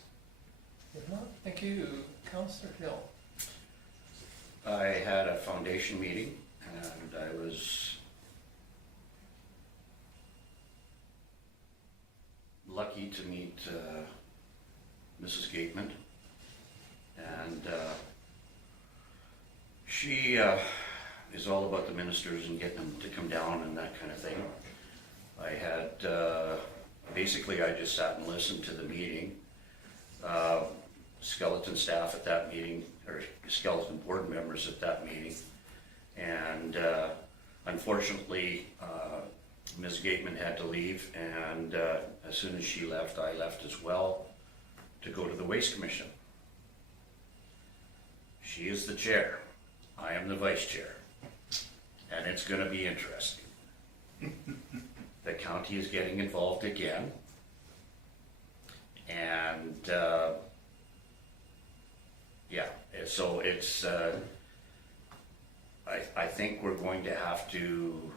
If not, thank you. Councillor Hill. I had a foundation meeting, and I was lucky to meet Mrs. Gateman, and she is all about the ministers and getting them to come down and that kind of thing. I had, basically I just sat and listened to the meeting. Skeleton staff at that meeting, or skeleton board members at that meeting, and unfortunately Ms. Gateman had to leave, and as soon as she left, I left as well to go to the Waste Commission. She is the chair, I am the vice chair, and it's going to be interesting. The county is getting involved again, and yeah, so it's, I think we're going to have to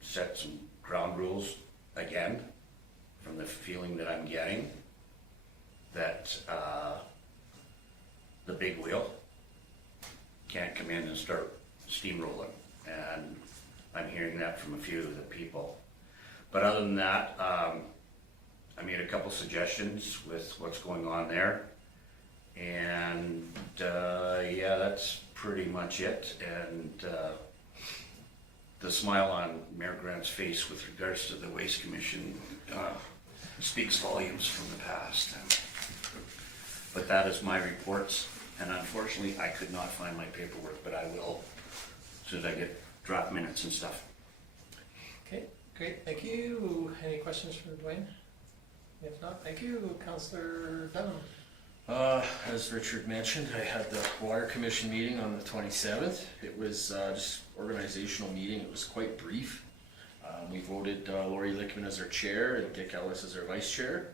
set some ground rules again, from the feeling that I'm getting, that the big wheel can't come in and start steamrolling. And I'm hearing that from a few of the people. But other than that, I made a couple suggestions with what's going on there. And yeah, that's pretty much it. And the smile on Mayor Grant's face with regards to the Waste Commission speaks volumes from the past. But that is my reports. And unfortunately, I could not find my paperwork, but I will as soon as I get draft minutes and stuff. Okay, great, thank you. Any questions for Dwayne? If not, thank you, Councillor Dunham. As Richard mentioned, I had the Water Commission meeting on the 27th. It was just organizational meeting. It was quite brief. We voted Lori Lickman as our chair and Dick Ellis as our vice chair.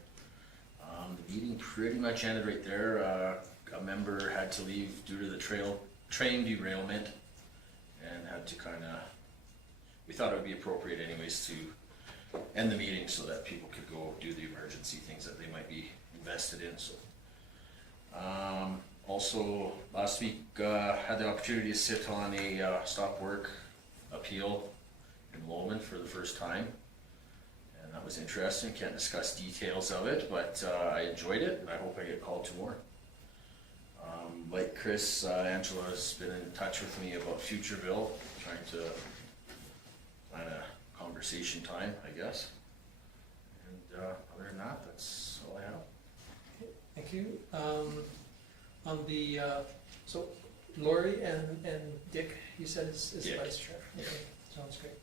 The meeting pretty much ended right there. A member had to leave due to the train derailment and had to we thought it would be appropriate anyways to end the meeting so that people could go do the emergency things that they might be invested in. So, also last week had the opportunity to sit on a stop work appeal in Lowman for the first time, and that was interesting. Can't discuss details of it, but I enjoyed it, and I hope I get called to more. Like Chris, Angela has been in touch with me about Futureville, trying to find a conversation time, I guess. And other than that, that's all I have. Thank you. On the, so Lori and Dick, you said is Dick. vice chair. Okay, sounds great.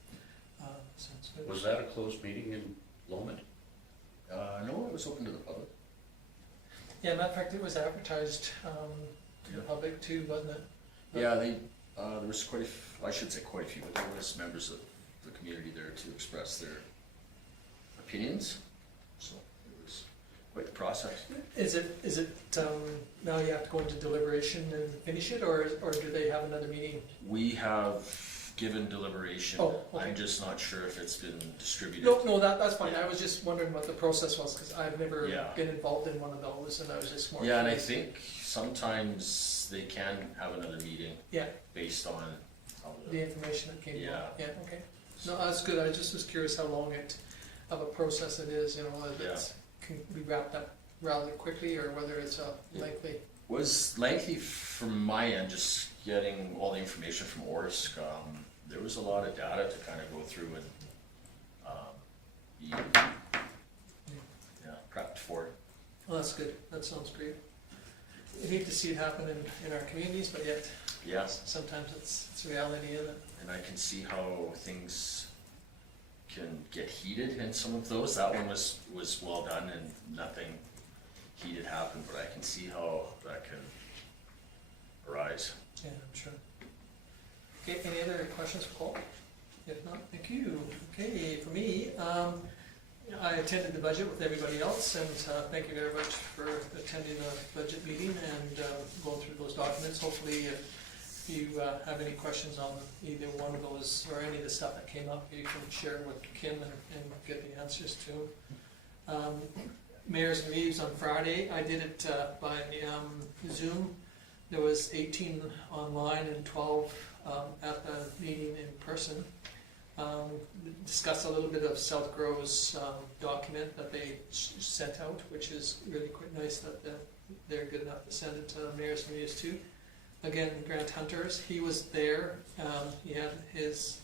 Sounds good. Was that a closed meeting in Lomond? No, it was open to the public. Yeah, matter of fact, it was advertised to the Yeah. public too, wasn't it? Yeah, there was I should say quite a few, but there was members of the community there to express their opinions. So it was quite the process. Is it now you have to go into deliberation and finish it, or do they have another meeting? We have given deliberation. Oh, okay. I'm just not sure if it's been distributed. No, that's fine. I was just wondering what the process was, because I've never Yeah. been involved in one of those, and I was just more. Yeah, and I curious. think sometimes they can have another meeting Yeah, based on how the information that came Yeah. along. Yeah, okay. No, that's good. I just was curious how long of a process it is, if it can be wrapped up rather quickly, or whether it's lengthy. was lengthy from my end, just getting all the information from Orsk. There was a lot of data to kind of go through and be prepped for it. Well, that's good. That sounds great. I hate to see it happen in our communities, but yet Yes, sometimes it's reality, isn't it? and I can see how things can get heated in some of those. That one was well done and nothing heated happened, but I can see how that can arise. Yeah, I'm sure. Okay, any other questions for Paul? If not, thank you. Okay, for me, I attended the budget with everybody else, and thank you very much for attending the budget meeting and going through those documents. Hopefully, if you have any questions on either one of those or any of the stuff that came up, you can share with Kim and get the answers to. Mayor's and Reeves on Friday, I did it by Zoom. There was 18 online and 12 at the meeting in person. Discuss a little bit of South Grow's document that they sent out, which is really quite nice that they're good enough to send it to mayors and Reeves too. Again, Grant Hunters, he was there. He had his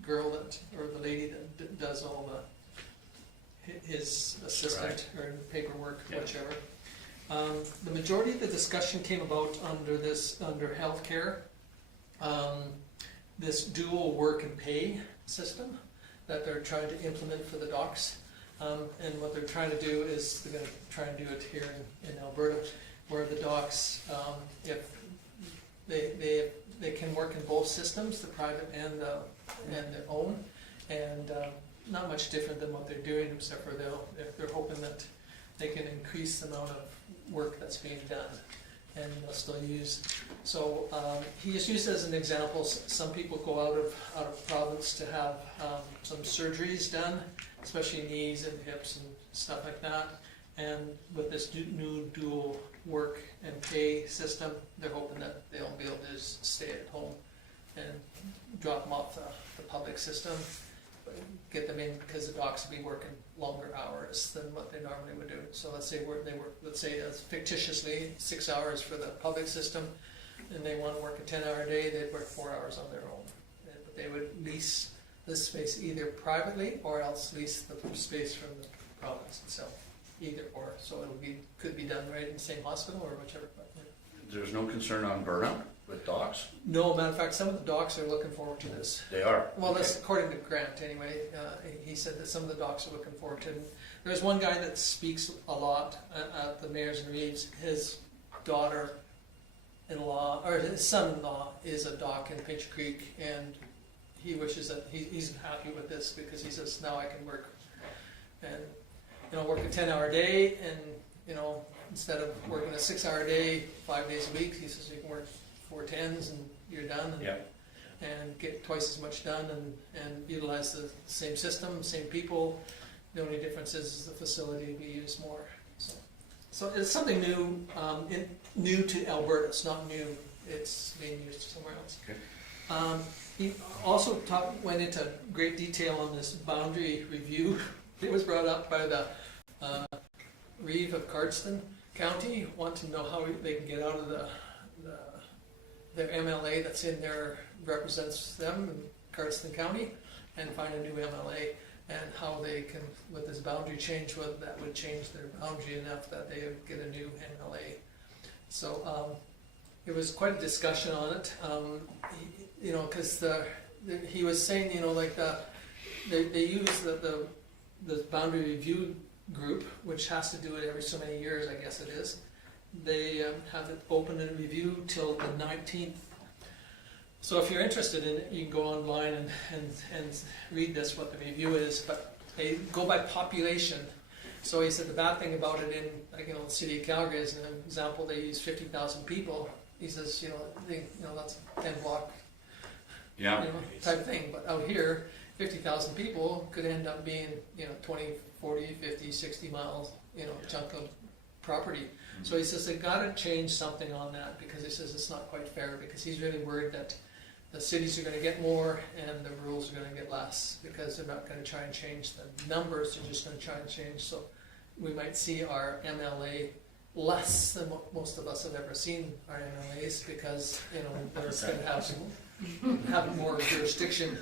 girl or the lady that does all his assistant or paperwork, Yeah. whichever. The majority of the discussion came about under healthcare, this dual work and pay system that they're trying to implement for the docs. And what they're trying to do is they're going to try and do it here in Alberta, where the docs, if they can work in both systems, the private and their own, and not much different than what they're doing, except for they're hoping that they can increase the amount of work that's being done, and they'll still use. So he just used as an example, some people go out of province to have some surgeries done, especially knees and hips and stuff like that. And with this new dual work and pay system, they're hoping that they'll be able to just stay at home and drop them off the public system, but get them in, because the docs will be working longer hours than what they normally would do. So let's say they work, let's say fictitiously 6 hours for the public system, and they want to work a 10-hour day, they'd work 4 hours on their own. But they would lease this space either privately or else lease the space from the province itself. Either or, so could be done right in the same hospital or whichever. But, yeah. There's no concern on burnout with docs? No, matter of fact, some of the docs are looking forward to this. They are? Well, that's Okay. according to Grant anyway. He said that some of the docs are looking forward to it. There's one guy that speaks a lot at the Mayors and Reeves. His daughter-in-law, or his son-in-law, is a doc in Pinch Creek, and he wishes that he's happy with this because he says, now I can work and work a 10-hour day, and instead of working a 6-hour day 5 days a week, he says you can work 4 10s and you're done, and, Yeah. and get twice as much done, and utilize the same system, same people. The only difference is the facility will be used more. So it's something new, new to Alberta. It's not new. It's being used somewhere else. Okay. He also went into great detail on this boundary review. It was brought up by the Reeve of Cardston County, want to know how they can get out of their MLA that's in there, represents them in Cardston County, and find a new MLA, and how they can, with this boundary change, whether that would change their boundary enough that they would get a new MLA. So it was quite a discussion on it, because he was saying, they use the boundary review group, which has to do it every so many years, I guess it is. They have it open and review till the 19th. So if you're interested in it, you can go online and read this, what the review is, but they go by population. So he said the bad thing about it in, the city of Calgary, as an example, they use 50,000 people. He says, that's a 10 block Yeah. type thing. But out here, 50,000 people could end up being, 20, 40, 50, 60 miles, chunk of property. So he says they've got to change something on that, because he says it's not quite fair, because he's really worried that the cities are going to get more and the rules are going to get less, because they're not going to try and change the numbers, they're just going to try and change. So we might see our MLA less than what most of us have ever seen our MLAs, because they're going to have more jurisdiction,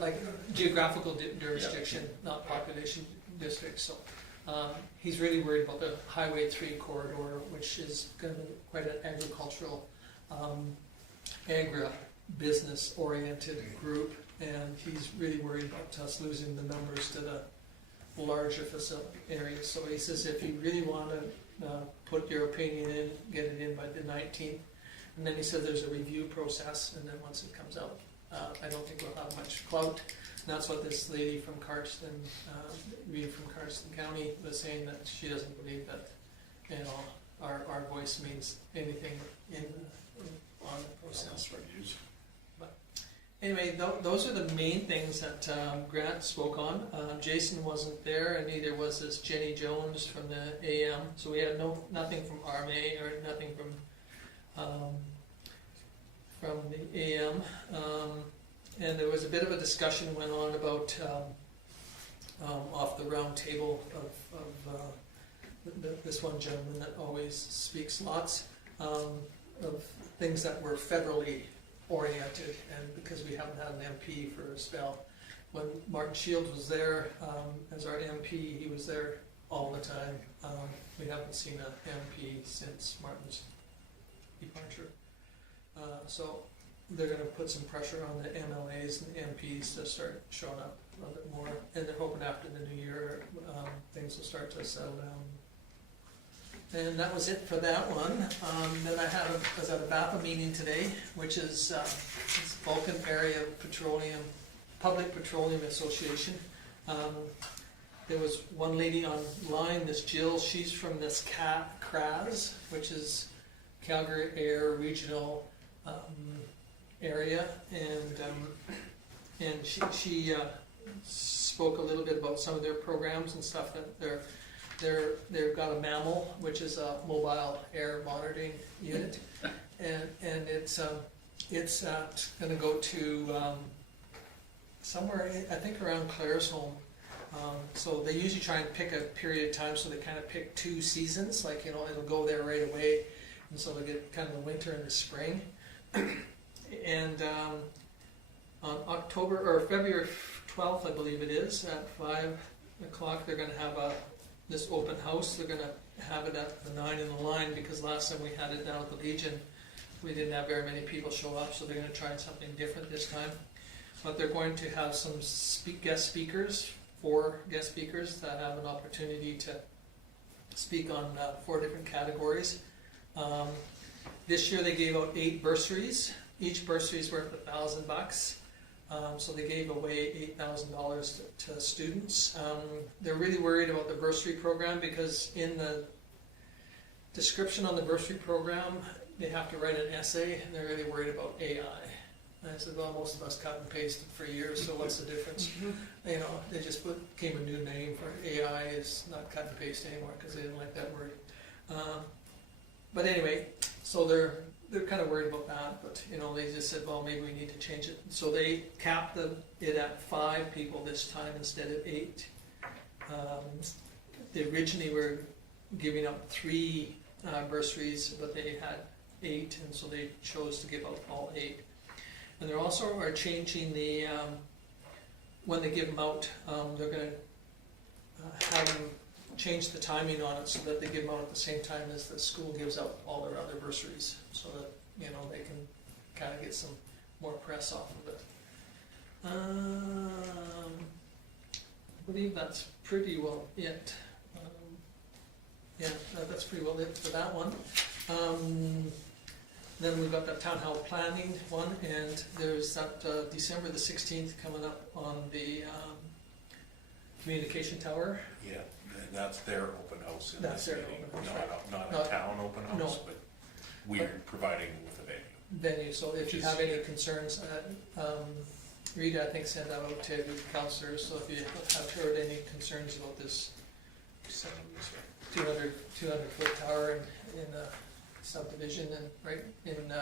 like geographical jurisdiction, not population districts. So he's really worried about the Highway 3 corridor, which is going to be quite an agricultural, agribusiness oriented group, and he's really worried about us losing the numbers to the larger facility areas. So he says if you really want to put your opinion in, get it in by the 19th. And then he said there's a review process, and then once it comes out, I don't think we'll have much clout. And that's what this lady from Cardston, Reeve from Cardston County, was saying, that she doesn't believe that, our voice means anything on the process. But anyway, those are the main things that Grant spoke on. Jason wasn't there, and neither was this Jenny Jones from the AM. So we had nothing from RMA or nothing from the AM, and there was a bit of a discussion went on about off the round table of this one gentleman that always speaks lots of things that were federally oriented, and because we haven't had an MP for a spell. When Martin Shields was there as our MP, he was there all the time. We haven't seen an MP since Martin's departure. So they're going to put some pressure on the MLAs and the MPs to start showing up a little bit more, and they're hoping after the new year things will start to settle down. And that was it for that one. Then I was at a BAPA meeting today, which is Vulcan Area Public Petroleum Association. There was one lady online, this Jill, she's from this CRAS, which is Calgary Air Regional area, and she spoke a little bit about some of their programs and stuff that they've got a MAMML, which is a mobile air monitoring unit, and it's going to go to somewhere, I think around Claire's home. So they usually try and pick a period of time, so they kind of pick 2 seasons, like, it'll go there right away, and so they get kind of the winter and the spring. And on February 12th, I believe it is, at 5 o'clock, they're going to have this open house. They're going to have it at the 9 in the line, because last time we had it down at the Legion, we didn't have very many people show up, so they're going to try something different this time. But they're going to have some guest speakers, 4 guest speakers that have an opportunity to speak on 4 different categories. This year they gave out 8 bursaries. Each bursary is worth $1,000. So they gave away $8,000 to students. They're really worried about the bursary program, because in the description on the bursary program, they have to write an essay, and they're really worried about AI. And I said, well, most of us cut and pasted for years, so what's the difference? They just came a new name for AI. Is not cut and paste anymore, because they didn't like that word. But anyway, so they're kind of worried about that, but they just said, well, maybe we need to change it. So they capped it at 5 people this time instead of 8. They originally were giving out 3 bursaries, but they had 8, and so they chose to give out all 8. And they also are changing the when they give them out, they're going to have them change the timing on it so that they give them out at the same time as the school gives out all their other bursaries, so that they can kind of get some more press off of it. I believe that's pretty well it. That's pretty well it for that one. Then we've got the town hall planning one, and there's that December the 16th coming up on the communication tower. Yeah, and that's their open house in That's this their meeting, open house, not Not- a town open house, no. but we're providing with a venue. Venue, so if you have any concerns, Rita, I think, sent that out to the councillors, so if you have heard any concerns about this 200 foot tower in a subdivision and right in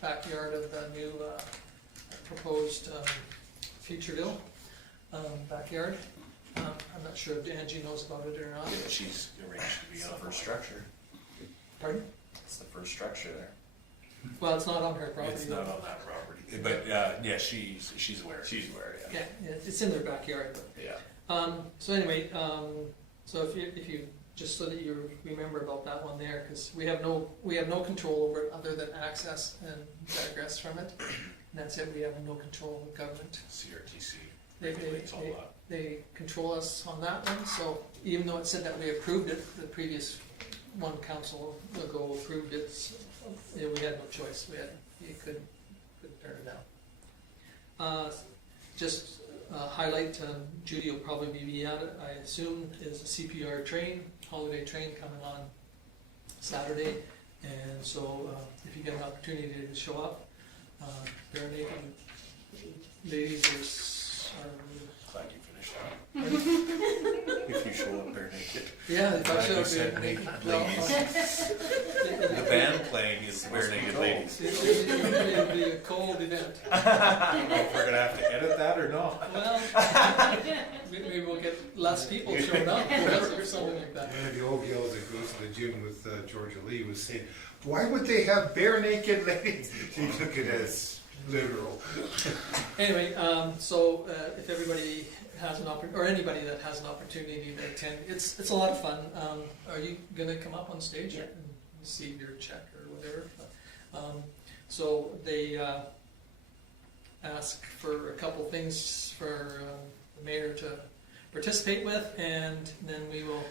backyard of the new proposed Futureville backyard. I'm not sure if Angie knows about it or not. She's arranged to be on First structure. Pardon? It's the first structure there. Well, it's not on her property. It's not on that property, but yeah, she's aware. She's aware, Yeah, it's in their backyard, but yeah. so anyway, so if you just so that you remember about that one there, because we have no control over it other than access and digress from it. And that's it. We have no control of government. CRTC They regulates all that. they control us on that one. So even though it said that we approved it, the previous one council ago approved it. So, we had no choice. You couldn't turn it down. Just highlight, Judy will probably be at it, I assume, is a CPR train, holiday train coming on Saturday. And so if you get an opportunity to show up, bare naked ladies are Glad you finished that. If you show up bare naked. yeah, if I Glad show you up said bare naked naked. ladies. The band playing is bare naked ladies. It'll be a cold event. I don't know if we're gonna have to edit that or not. Well, maybe we'll get less people showing up or something like that. One of the old gals that goes to the gym with Georgia Lee was saying, why would they have bare naked ladies? She took it as literal. Anyway, so if everybody has an or anybody that has an opportunity to attend, it's a lot of fun. Are you gonna come up on stage and receive your check or whatever? So they ask for a couple things for the mayor to participate with, and then we will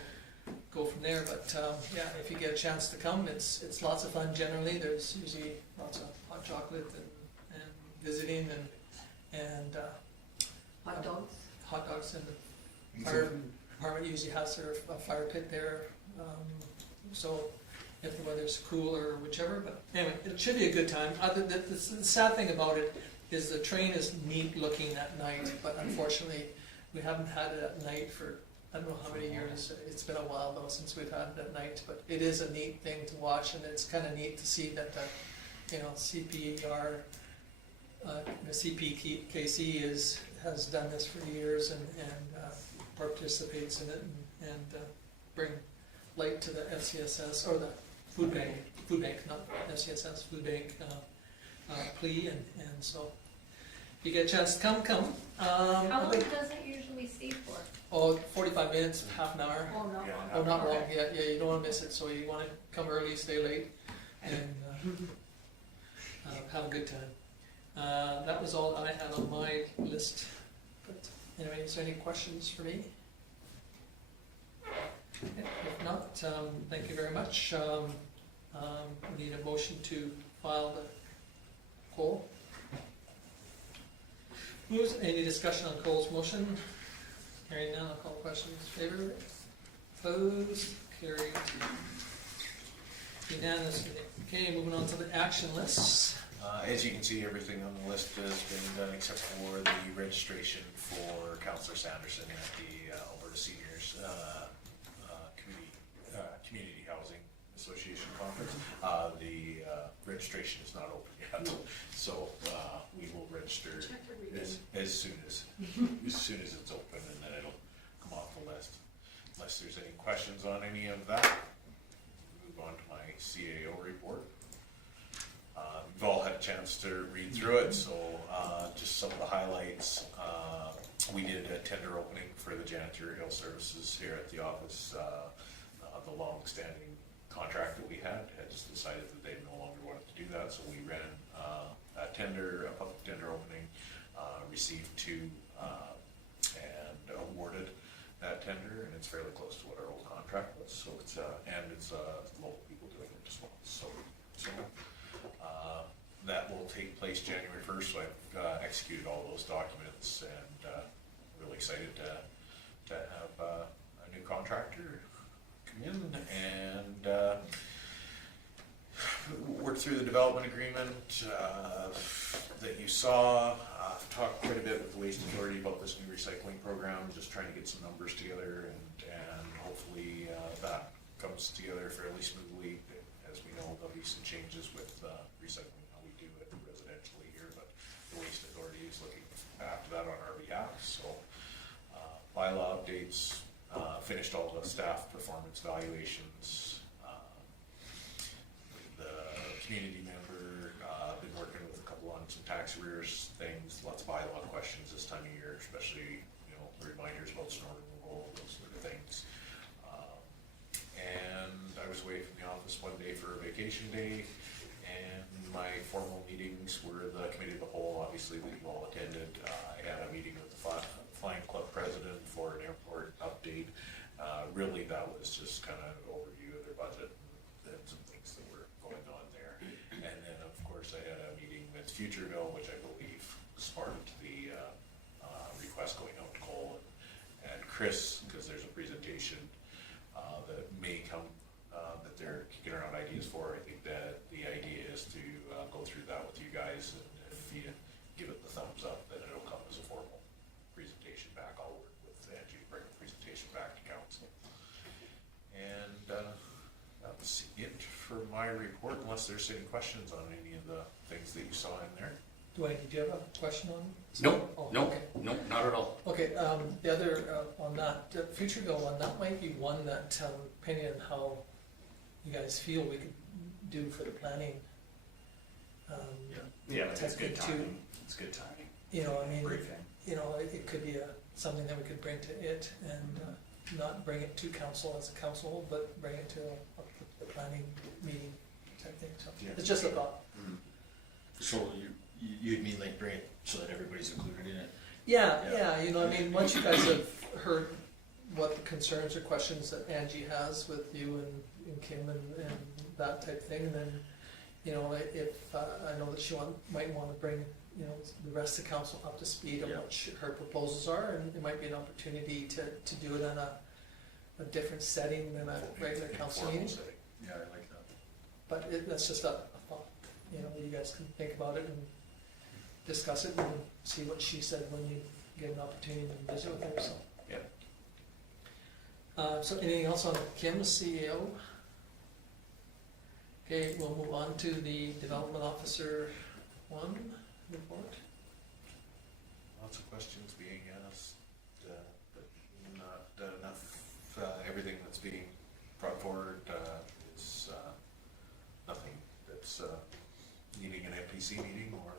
go from there. But yeah, if you get a chance to come, it's lots of fun. Generally, there's usually lots of hot chocolate and visiting and Hot dogs. hot dogs, and the fire department usually has a fire pit there. So if the weather's cool or whichever, but anyway, it should be a good time. The sad thing about it is the train is neat looking at night, but unfortunately, we haven't had it at night for, I don't know how many years. It's been a while though since we've had it at night, but it is a neat thing to watch, and it's kind of neat to see that CPR, CPKC has done this for years and participates in it and bring light to the FCSS, or the food bank, not FCSS, food bank plea, and so if you get a chance to come. How long does it usually stay for? Oh, 45 minutes, half an hour. Oh, no. Yeah. Oh, not long, yeah, you don't want to miss it, so you want to come early, stay late, and have a good time. That was all I had on my list, but anyway, is there any questions for me? If not, thank you very much. We need a motion to file the Cole. Any discussion on Cole's motion? Hearing none, I'll call questions. Favor? Opposed? Carried. Unanimously. Okay, moving on to the action lists. As you can see, everything on the list has been done except for the registration for Councillor Sanderson at the Alberta Seniors Community Housing Association Conference. The registration is not open yet, so we will register as soon as it's open, and then it'll come off the list. Unless there's any questions on any of that, move on to my CAO report. We've all had a chance to read through it, so just some of the highlights. We did a tender opening for the janitorial services here at the office. The long-standing contract that we had just decided that they no longer wanted to do that, so we ran a public tender opening, received 2, and awarded that tender, and it's fairly close to what our old contract was. So it's local people doing it as well. So that will take place January 1st. So I've executed all those documents, and really excited to have a new contractor come in and work through the development agreement that you saw. I've talked quite a bit with the Waste Authority about this new recycling program, just trying to get some numbers together, and hopefully that comes together fairly smoothly. As we know, there'll be some changes with recycling, how we do it residentially here, but the Waste Authority is looking after that on our behalf. So bylaw updates, finished all the staff performance valuations. The community member, been working with a couple on some tax arrears things, lots of bylaw questions this time of year, especially, reminders about snow removal, those sort of things. And I was away from the office one day for a vacation day, and my formal meetings were the committee of the whole, obviously, that you all attended. I had a meeting with the Flying Club president for an airport update. Really, that was just kind of an overview of their budget and some things that were going on there. And then, of course, I had a meeting with Futureville, which I believe sparked the request going out to Cole and Chris, because there's a presentation that may come that they're kicking around ideas for. I think that the idea is to go through that with you guys, and if you give it the thumbs up, then it'll come as a formal presentation back. I'll work with Angie to bring the presentation back to council. And that's it for my report, unless there's any questions on any of the things that you saw in there. Dwayne, did you have a question on? Nope, Oh, nope, okay. nope, not at all. Okay, the other, on that, Futureville one, that might be one that, depending on how you guys feel we could do for the planning. Yeah, it's good Too. timing. It's good timing. I mean, Briefing. it could be something that we could bring to it and not bring it to council as a council, but bring it to the planning meeting type thing, so Yeah. it's just a thought. So you'd mean like bring it so that everybody's included in it? Yeah, I mean, once you guys have heard what the concerns or questions that Angie has with you and Kim and that type thing, and then, if, I know that she might want to bring, the rest of the council up to speed on what her proposals are, and it might be an opportunity to do it in a different setting than a regular council Informal meeting. setting. Yeah, I like that. But that's just a thought, you guys can think about it and discuss it and see what she said when you get an opportunity to visit with her, so. Yep. So anything else on Kim's CEO? Okay, we'll move on to the Development Officer 1 report. Lots of questions being asked, but not enough, everything that's being brought forward is nothing that's needing an MPC meeting, or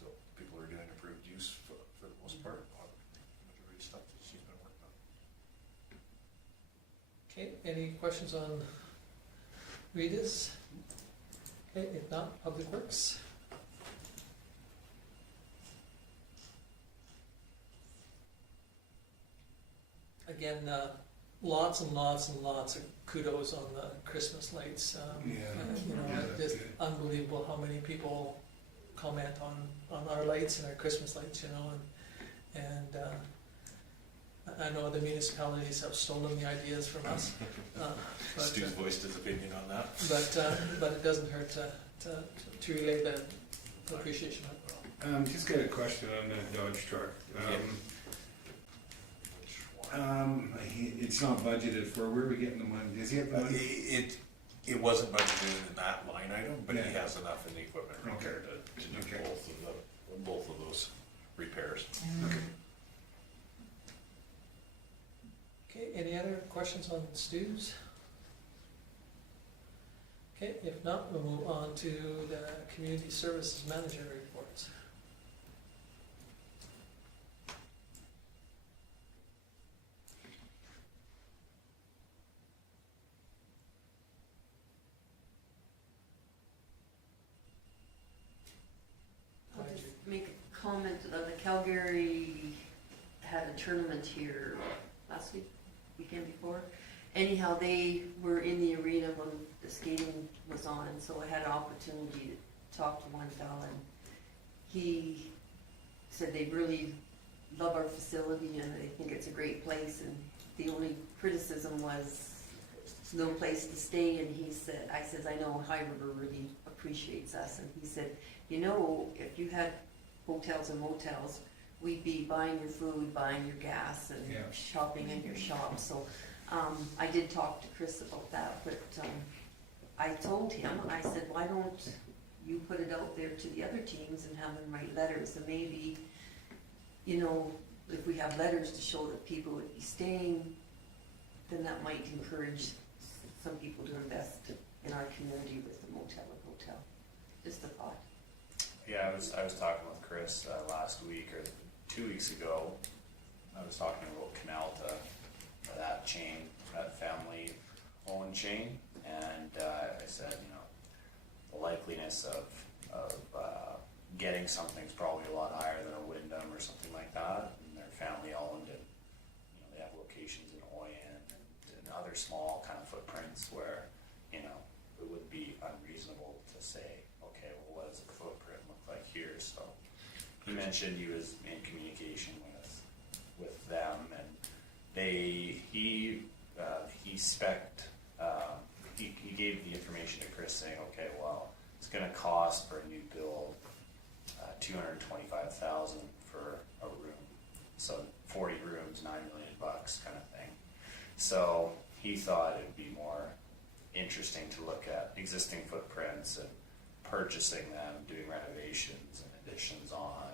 so people are doing approved use for the most part, on majority of stuff that she's been working on. Okay, any questions on Rita's? Okay, if not, Public Works. Again, lots and lots and lots of kudos on the Christmas lights. Yeah. You know, Yeah, that's just good. unbelievable how many people comment on our lights and our Christmas lights, you know, and I know other municipalities have stolen the ideas from us. But, Stu's voiced his opinion on that. but it doesn't hurt to relay the appreciation of it. Just got a question on that Dodge truck. Which one? It's not budgeted for, where are we getting the money? Does he have the money? It wasn't budgeted in that line item, but he Yeah. has enough in the equipment repair to do Okay. both of those repairs. Okay. Okay, any other questions on Stu's? Okay, if not, we'll move on to the Community Services Manager reports. I'll just make a comment, the Calgary had a tournament here last week, weekend before. Anyhow, they were in the arena when the skating was on, so I had an opportunity to talk to one fella, and he said they really love our facility and they think it's a great place, and the only criticism was no place to stay, and he said, I says, I know High River really appreciates us, and he said, you know, if you had hotels and motels, we'd be buying your food, buying your gas, and Yeah. shopping in your shop. So I did talk to Chris about that, but I told him, I said, why don't you put it out there to the other teams and have them write letters, and maybe, you know, if we have letters to show that people would be staying, then that might encourage some people to invest in our community with a motel or hotel. Just a thought. Yeah, I was talking with Chris last week or 2 weeks ago. I was talking about Canalta, that chain, that family-owned chain, and I said, you know, the likeliness of getting something's probably a lot higher than a Wyndham or something like that, and they're family-owned, and you know they have locations in Oyen and other small kind of footprints where you know it would be unreasonable to say, okay, well, what does the footprint look like here? So he mentioned he was in communication with them, and he gave the information to Chris saying, okay, well, it's going to cost for a new build $225,000 for a room, so 40 rooms, $9 million kind of thing. So he thought it'd be more interesting to look at existing footprints and purchasing them, doing renovations and additions on.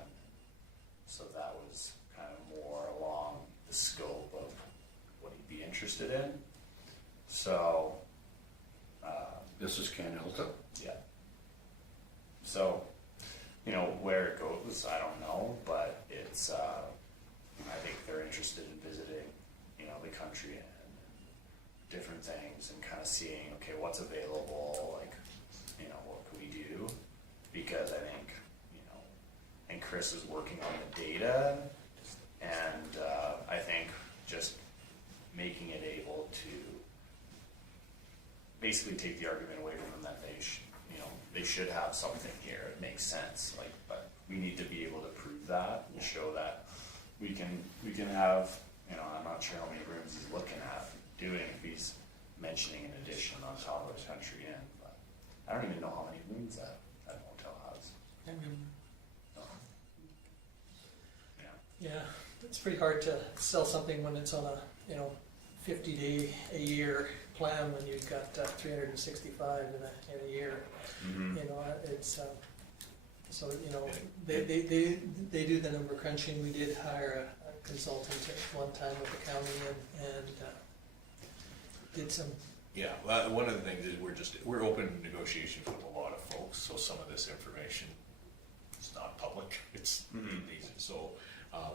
So that was kind of more along the scope of what he'd be interested in. So, This is Canalta. yeah. So, you know, where it goes, I don't know, but it's, I think they're interested in visiting, you know, the country and different things and kind of seeing, okay, what's available, like, you know, what can we do? Because I think, you know, and Chris is working on the data, and I think just making it able to basically take the argument away from them that they should have something here. It makes sense, like, but we need to be able to prove that and show that we can have, you know, I'm not sure how many rooms he's looking at doing if he's mentioning an addition on top of the Country Inn, but I don't even know how many rooms that hotel has. I remember. Yeah, it's pretty hard to sell something when it's on a, 50-day a year plan when you've got 365 in a year. Mhm. It's, so, they do the number crunching. We did hire a consultant at one time with the county and did some, Yeah, one of the things is we're open to negotiations with a lot of folks, so some of this information is not public. It's these, so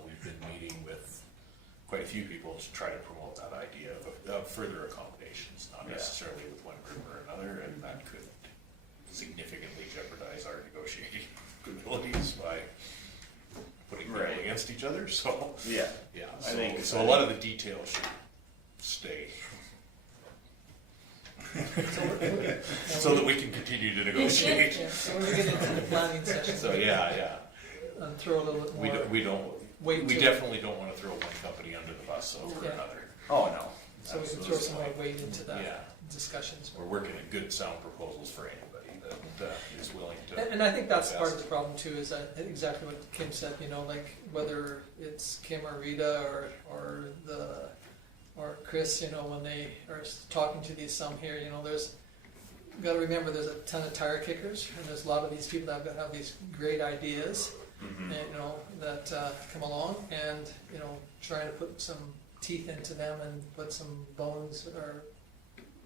we've been meeting with quite a few people to try to promote that idea of further accommodations, not Yeah. necessarily with one group or another, and that could significantly jeopardize our negotiating abilities by putting people Right. against each other. So Yeah. yeah, I think- so a lot of the details should stay. So that we can continue to negotiate. yeah, so we're getting into the planning session. So, yeah, And throw a little bit more. we don't, weight we to it. definitely don't wanna throw one company under the bus over Yeah. another. Oh, no. So we can throw some more weight into that Yeah, discussions. we're working at good sound proposals for anybody that is willing to. And I think that's part of invest. the problem too, is that exactly what Kim said, like whether it's Kim or Rita or Chris, when they are talking to these some here, there's, you gotta remember, there's a ton of tire kickers, and there's a lot of these people that have these great ideas, Mhm. and, that come along, and, trying to put some teeth into them and put some bones or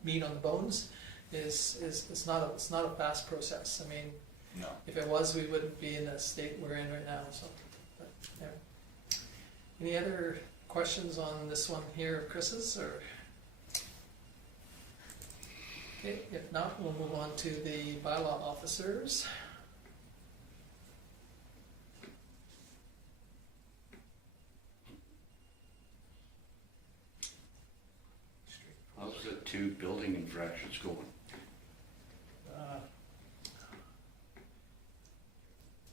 meat on the bones is it's not a fast process. I mean, No. if it was, we wouldn't be in the state we're in right now, so. But, yeah. Any other questions on this one here, Chris's, or? Okay, if not, we'll move on to the bylaw officers. How's the 2 building infractions going?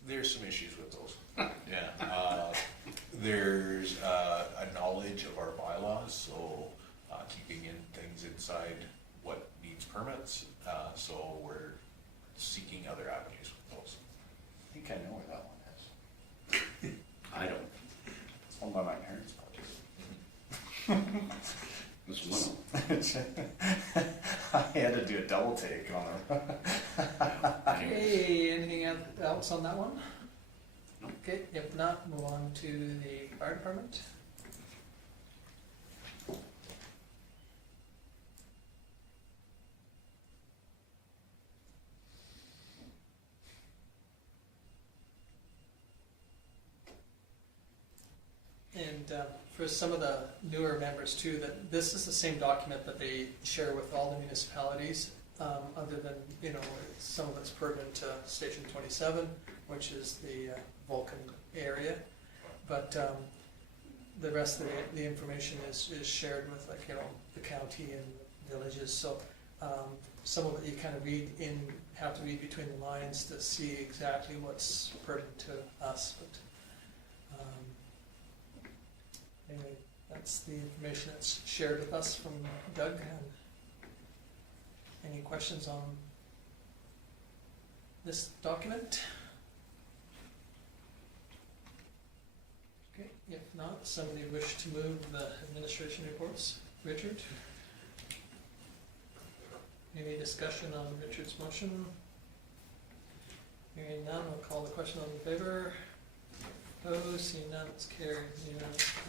There's some issues with those. Yeah, there's a knowledge of our bylaws, so keeping in things inside what needs permits, so we're seeking other avenues with those. I think I know where that one is. I don't. It's owned by my parents' project. That's one of them. I had to do a double take on them. Okay, anything else on that one? No. Okay, if not, move on to the fire department. And for some of the newer members too, that this is the same document that they share with all the municipalities, other than, some of it's pertinent to Station 27, which is the Vulcan area. But the rest of the information is shared with, like, the county and villages. So some of it you kind of have to read between the lines to see exactly what's pertinent to us. But anyway, that's the information that's shared with us from Doug. And any questions on this document? Okay, if not, somebody wish to move the administration reports? Richard? Any discussion on Richard's motion? Hearing none, I'll call the question on the favor. Opposed, seeing none, it's carried unanimously.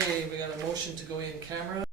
Okay, we got a motion to go in camera.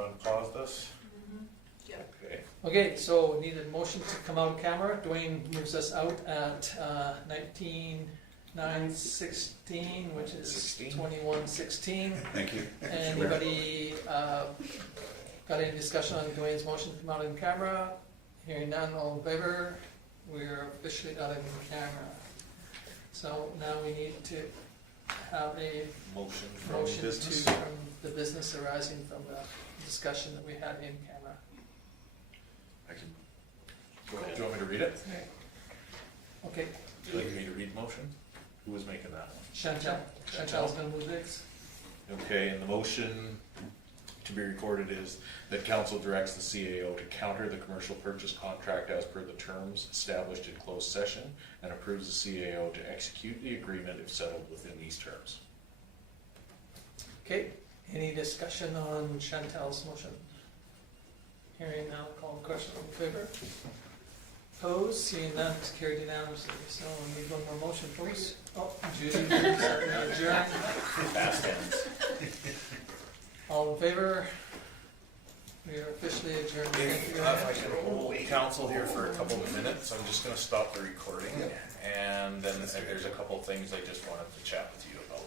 unpause this? Okay. Okay, so we need a motion to come out of camera. Dwayne moves us out at 19:09:16, which is 16. 21:16. Thank you. Anybody got any discussion on Dwayne's motion to come out in camera? Hearing none, all in favor? We're officially out in camera. So now we need to have a Motion from motion business. from the business arising from the discussion that we had in camera. I can, Go ahead. Do you want me to read it? Okay, Would you like me to read motion? Who was making that one? Chantal's gonna move this. Okay, and the motion to be recorded is that council directs the CAO to counter the commercial purchase contract as per the terms established in closed session and approves the CAO to execute the agreement if settled within these terms. Okay, any discussion on Chantal's motion? Hearing now, call the question, all in favor? Opposed, seeing none, it's carried unanimously. So we need one more motion, please. Oh, Judy, adjourn. Fast hands. All in favor? We are officially adjourned. Thank you If very I much. can hold council here for a couple of minutes, I'm just gonna stop the recording, and then there's a couple of things I just wanted to chat with you about.